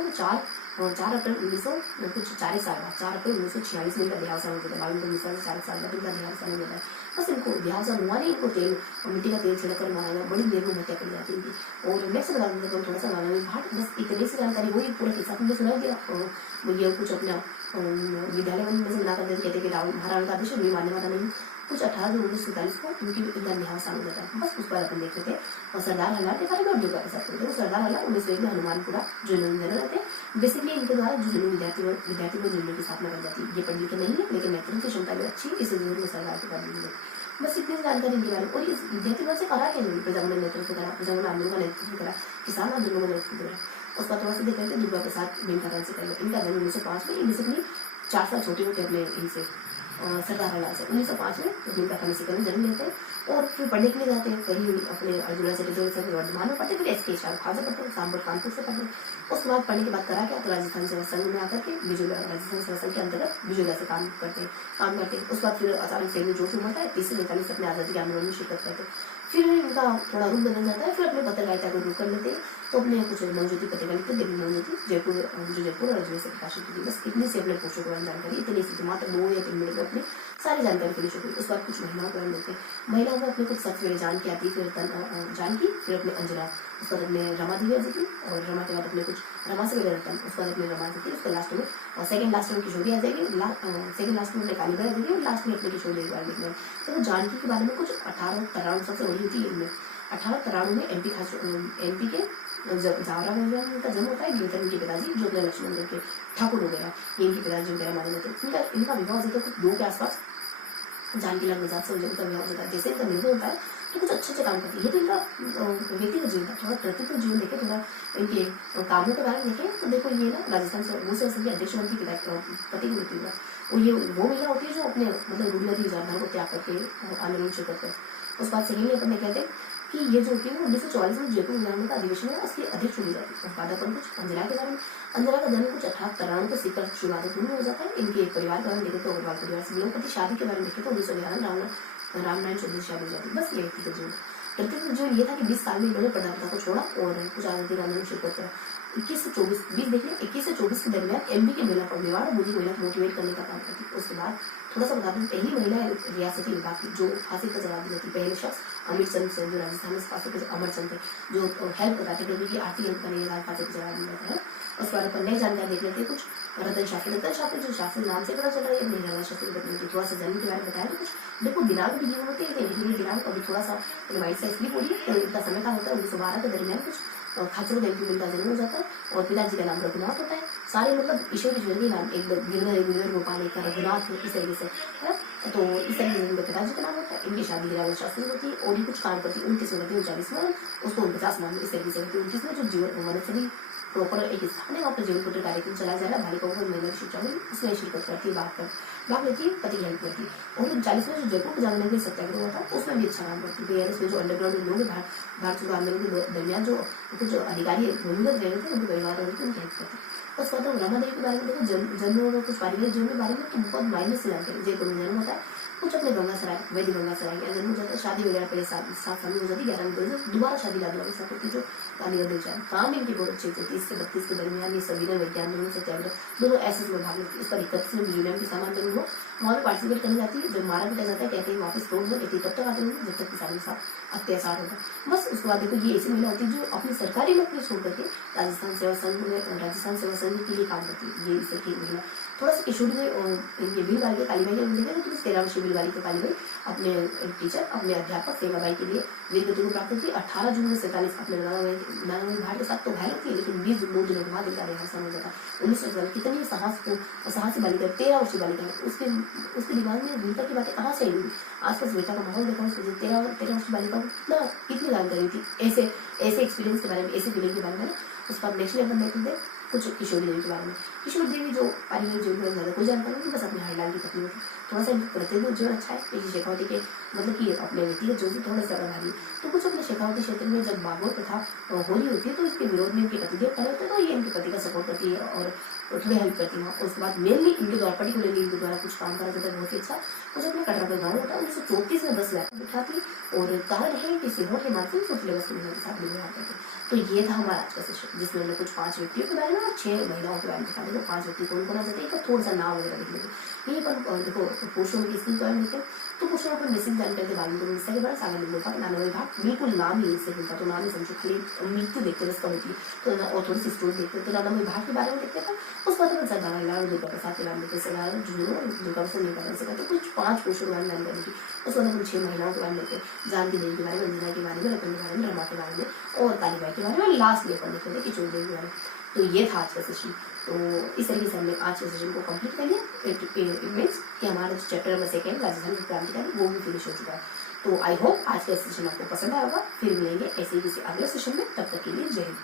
वो 4 अप्रैल 1900 कुछ 4 साल बाद 4 अप्रैल 1946 में इनका देहावसान हो गया था। वाल्मीकि मिश्रा से 4 साल बाद इनका देहावसान हो गया था। बस इनको देहावसान हुआ नहीं, इनको तेल मिट्टी का तेल छिड़क कर मारा गया, बड़ी देर में हत्या कर जाती थी। और नेक्स्ट बता देते हैं थोड़ा सा नाना घाट, बस इतने से जानकारी वही पूरा किस्सा तुमने सुना दिया। ये कुछ अपना विद्यालय में से बना कर देते कहते कि महाराणा का आदेश नहीं मानने वाला नहीं। कुछ 18 जून 1947 को उनकी इनका देहावसान हो जाता है। बस उस पर अपन देख लेते हैं और सरदार हल्लार के बारे में और दुर्गा प्रसाद को देखो। सरदार हल्लार 1901 में हनुमानपुरा जुनून जनरल रहते हैं। बेसिकली इनके द्वारा जुनून विद्यार्थी में जुनून की स्थापना कर जाती है। ये पढ़ लिखे नहीं है लेकिन नेतृत्व की क्षमता भी अच्छी, इस जरूर में सरदार के बारे में बस इतनी जानकारी इनके बारे में। और इस विद्यार्थी से करा क्या नहीं, प्रजागरण नेतृत्व करा, प्रजागरण आंदोलन का नेतृत्व करा, किसान आंदोलन का नेतृत्व करा। उसका थोड़ा सा देख लेते हैं दुर्गा प्रसाद मेनका से कर इनका जन्म 1905 में, बेसिकली 4 साल छोटे होते अपने इनसे सरदार हल्लार से 1905 में मेनका में जन्म लेते हैं और फिर पढ़ने के लिए जाते हैं कहीं अपने अर्जुना से वर्धमान में पढ़ते, फिर SK शाहरुख से पढ़ते हैं, सांबर कानपुर से पढ़ते हैं। उसके बाद पढ़ने के बाद करा क्या तो राजस्थान सेवा संघ में आकर के राजस्थान सेवा संघ के अंतर्गत बिजोला से काम करते हैं। उसके बाद फिर अचानक से जोश उमड़ता है, 30 से 45 अपने आज़ादी के आंदोलन में शिरकत करते हैं। फिर इनका थोड़ा रूप बदल जाता है, फिर अपने पत्रकारिता को रुक कर लेते हैं। तो अपने कुछ नवज्योति पत्रिका लिखते हैं, नवज्योति जयपुर और अजमेर से प्रकाशित होती है। बस इतने से अपने पोस्टों के बारे में जानकारी, इतनी से मात्र 2 या 3 मिनट में अपनी सारी जानकारी फिनिश होती है। उसके बाद कुछ महिलाओं के बारे में देखते हैं। महिलाओं में अपने कुछ सबसे पहले जानकी आती है, फिर जानकी, फिर अपने अंजना, उसके बाद अपने रमा देवी आती थी और रमा के बाद अपने कुछ रमा से पहले रतन, उसके बाद अपने रमा आती थी, उसके लास्ट में और सेकंड लास्ट में किशोरी आ जाएगी, सेकंड लास्ट में अपने कालीबाई आ जाएगी और लास्ट में अपने किशोरी के बारे में देखना है। तो जानकी के बारे में कुछ 18 तराणु सबसे बड़ी होती है। इनमें 18 तराणु में MP के जावरा में का जन्म होता है। गिरधर इनके पिताजी जो अपने लक्ष्मण के ठाकुर वगैरह, ये इनके पिताजी वगैरह माने जाते हैं। इनका विवाह हो जाता है कुछ 2 के आसपास, जानकी लाल मजाक से उनका विवाह हो जाता है। जैसे इनका निर्णय होता है तो कुछ अच्छे काम करती है। ये तो इनका व्यक्तिगत जीवन था, थोड़ा प्रतित्व जीवन देखे, थोड़ा इनके कामों के बारे में देखें तो देखो ये ना राजस्थान से वो संघ के अध्यक्ष बनती पति की मृत्यु हुआ। और ये वो महिला होती है जो अपने मतलब रूढ़िवादी विचारधारा को त्याग करके आंदोलन शुरू करते हैं। उस बात से ही अपन कहते हैं कि ये जो होती है 1944 में जयपुर विधानसभा का अधिवेशन है, उसकी अध्यक्ष हुई जाती है। बाद अपन कुछ अंजना के बारे में, अंजना का जन्म कुछ 18 तराणु के शिखर शुरुआत हो जाता है। इनके परिवार के बारे में देखे तो अग्रवाल परिवार से बिलोंग करती। शादी के बारे में देखे तो 1911 रामनारायण चौधरी शादी हो जाती है। बस ये व्यक्तिगत जीवन। व्यक्तिगत जीवन ये था कि 20 साल में इन्होंने प्रधानता को छोड़ा और कुछ आजादी आंदोलन में शिरकत करा। 21 से 24 20 देखिए 21 से 24 के दरमियान MP के महिला पर मेवाड़ मुझे महिला को मोटिवेट करने का काम करती। उसके बाद थोड़ा सा बता दें, पहली महिला रियासती विभाग की जो फांसी का जवाब दी जाती। पहले शख्स अमृतसर से जो राजस्थान में फांसी के अमरचंद थे, जो हेल्प बताते थे कि आर्थिक हेल्प करने के बाद फांसी का जवाब दिया जाता है। उसके बाद अपन नई जानकारी देख लेते हैं कुछ रतन शास्त्री जो शास्त्री नाम से पता चल रहा है, निर्मला शास्त्री थोड़ा सा जन्म के बारे में बताया। तो कुछ देखो दिनांक भी दिए होते हैं, दिनांक अभी थोड़ा सा वाइट सा स्लिप हो रही है, तो इतना समय का होता है 1912 के दरमियान कुछ खाचरू देवी का जन्म हो जाता है और पिताजी का नाम रघुनाथ होता है। सारे मतलब ईश्वर के ज्वेलरी नाम एक गिरधर गोपाल एक रघुनाथ इस तरीके से है। तो इस तरीके से इनके पिताजी का नाम होता है। इनकी शादी हीरालाल शास्त्री में होती है और ये कुछ काम करती है 29 में होती है 39 में उसको 49 नाम इस तरीके से होती है। 29 में जो जीवन वनस्थली प्रॉपर एक स्थान है वहाँ पर जीवन पुत्र कार्यक्रम चलाया जा रहा है। बालिकाओं को महिला की शिक्षा में उसमें शिरकत करती है, भाग लेती है, पति की हेल्प करती है। और 40 में जो जयपुर जागरण के सत्याग्रह हुआ था उसमें भी अच्छा काम करती है। उसमें जो अंडरग्राउंड लोग भारत छोड़ो आंदोलन के दरमियान जो कुछ अधिकारी भूमिगत रहे थे उनके परिवार वालों की उनकी हेल्प करती है। उसके बाद रमा देवी के बारे में देखो, जन्म और कुछ पारिवारिक जीवन के बारे में तो बहुत माइनस से जानते हैं। जयपुर में जन्म होता है, कुछ अपने गंगासराय वैदिक गंगासराय के जन्म हो जाता है। शादी वगैरह पहले 7 साल में हो जाती है, 11 में दोबारा शादी लादी वाली साथ होती है जो गांधी का दिल चाहे। काम इनकी बहुत अच्छी थी। 30 से 32 के दरमियान ये सभी ने विज्ञान में सत्याग्रह दोनों एसएस में भाग लेती है। इस पर 31 में यूनियन की सामान जरूर हो वहाँ पे पार्टिसिपेट करने जाती है। जब मारा पीटा जाता है कहते हैं वापस रोड में तब तक आते हैं जब तक किसानों के साथ अत्याचार होगा। बस उसके बाद देखो ये ऐसी महिला होती है जो अपनी सरकारी नौकरी छोड़ करके राजस्थान सेवा संघ के लिए काम करती है। ये इसकी महिला थोड़ा सा किशोरी में ये बिल बालिका कालीबाई ने देखे तो 13 वर्षीय बिल बालिका कालीबाई अपने टीचर अपने अध्यापक सेवाबाई के लिए वीर गति को प्राप्त होती है। 18 जून 1947 अपने नाना भाई के साथ तो घायल होती है लेकिन 20 जून 2 दिनों के बाद इनका देहांत हो जाता है। 1947 कितनी साहसी बालिका 13 वर्षीय बालिका है। उसके दिमाग में वीरता की बातें कहाँ से आई हुई। आसपास वीरता का माहौल देखा उसको 13 वर्षीय बालिका को कितनी जानकारी थी ऐसे एक्सपीरियंस के बारे में, ऐसे फीलिंग के बारे में। उसके बाद नेक्स्ट लेवल देखते हैं कुछ किशोरी देवी के बारे में। किशोरी देवी जो पारिवारिक जीवन में ज्यादा कोई जानकारी नहीं, बस अपने हरिलाल की पत्नी होती। थोड़ा सा प्रतिनिधि जीवन अच्छा है लेकिन शेखावती के मतलब कि अपने व्यक्तिगत जो भी थोड़ा सा भारी। तो कुछ अपने शेखावती क्षेत्र में जब बागोर प्रथा होली होती है तो इसके विरोध में इनके पतिदेव खड़े होते हैं तो ये इनके पति का सपोर्ट करती है और थोड़ी हेल्प करती है। उसके बाद मेनली इनके द्वारा पर्टिकुलरली इनके द्वारा कुछ काम करा जाता है बहुत ही अच्छा। कुछ अपने कटरा पर गाँव होता है 1934 में 10 लाख बिठाती और कारण है कि सिहोर के माध्यम से सिलेबस के साथ व्यवहार करते हैं। तो ये था हमारा आज का सेशन जिसमें हमने कुछ 5 व्यक्तियों के बारे में और 6 महिलाओं के बारे में बता देंगे। 5 व्यक्ति कौन कौन आ जाते हैं थोड़ा सा नाम वगैरह लिख लेंगे। यहीं पर देखो पुरुषों में किसकी बारे में लिखते हैं तो पुरुषों पर बेसिक जानकारी वाल्मीकि हिस्सा के बारे में सागर लिखने का नानवे भाग बिल्कुल नाम ही इससे मिलता तो नाम ही समझो खाली मृत्यु देखते हैं उसका होती तो और थोड़ी सी स्टोरी देखते तो नानवे भाग के बारे में देखते थे। उस बाद जवाहरलाल दुर्गा प्रसाद के बारे में देखते सलाल जुनून दुर्गा प्रसाद नहीं करने से करते कुछ 5 पुरुषों के बारे में जानकारी थी। उस बाद हम 6 महिलाओं के बारे में देखते जानकी देवी के बारे में, अंजना के बारे में, रतन के बारे में, रमा के बारे में और कालीबाई के बारे में। लास्ट में अपन लिखे थे किशोरी देवी के बारे में। तो ये था आज का सेशन। तो इस तरीके से हमने आज के सेशन को कंप्लीट कर लिया। इट मीन्स कि हमारा जो चैप्टर नंबर 2 राजस्थान की क्रांतिकारी वो भी फिनिश हो चुका है। तो आई होप आज का सेशन आपको पसंद आएगा। फिर मिलेंगे ऐसे ही किसी अगले सेशन में, तब तक के लिए जय हिंद।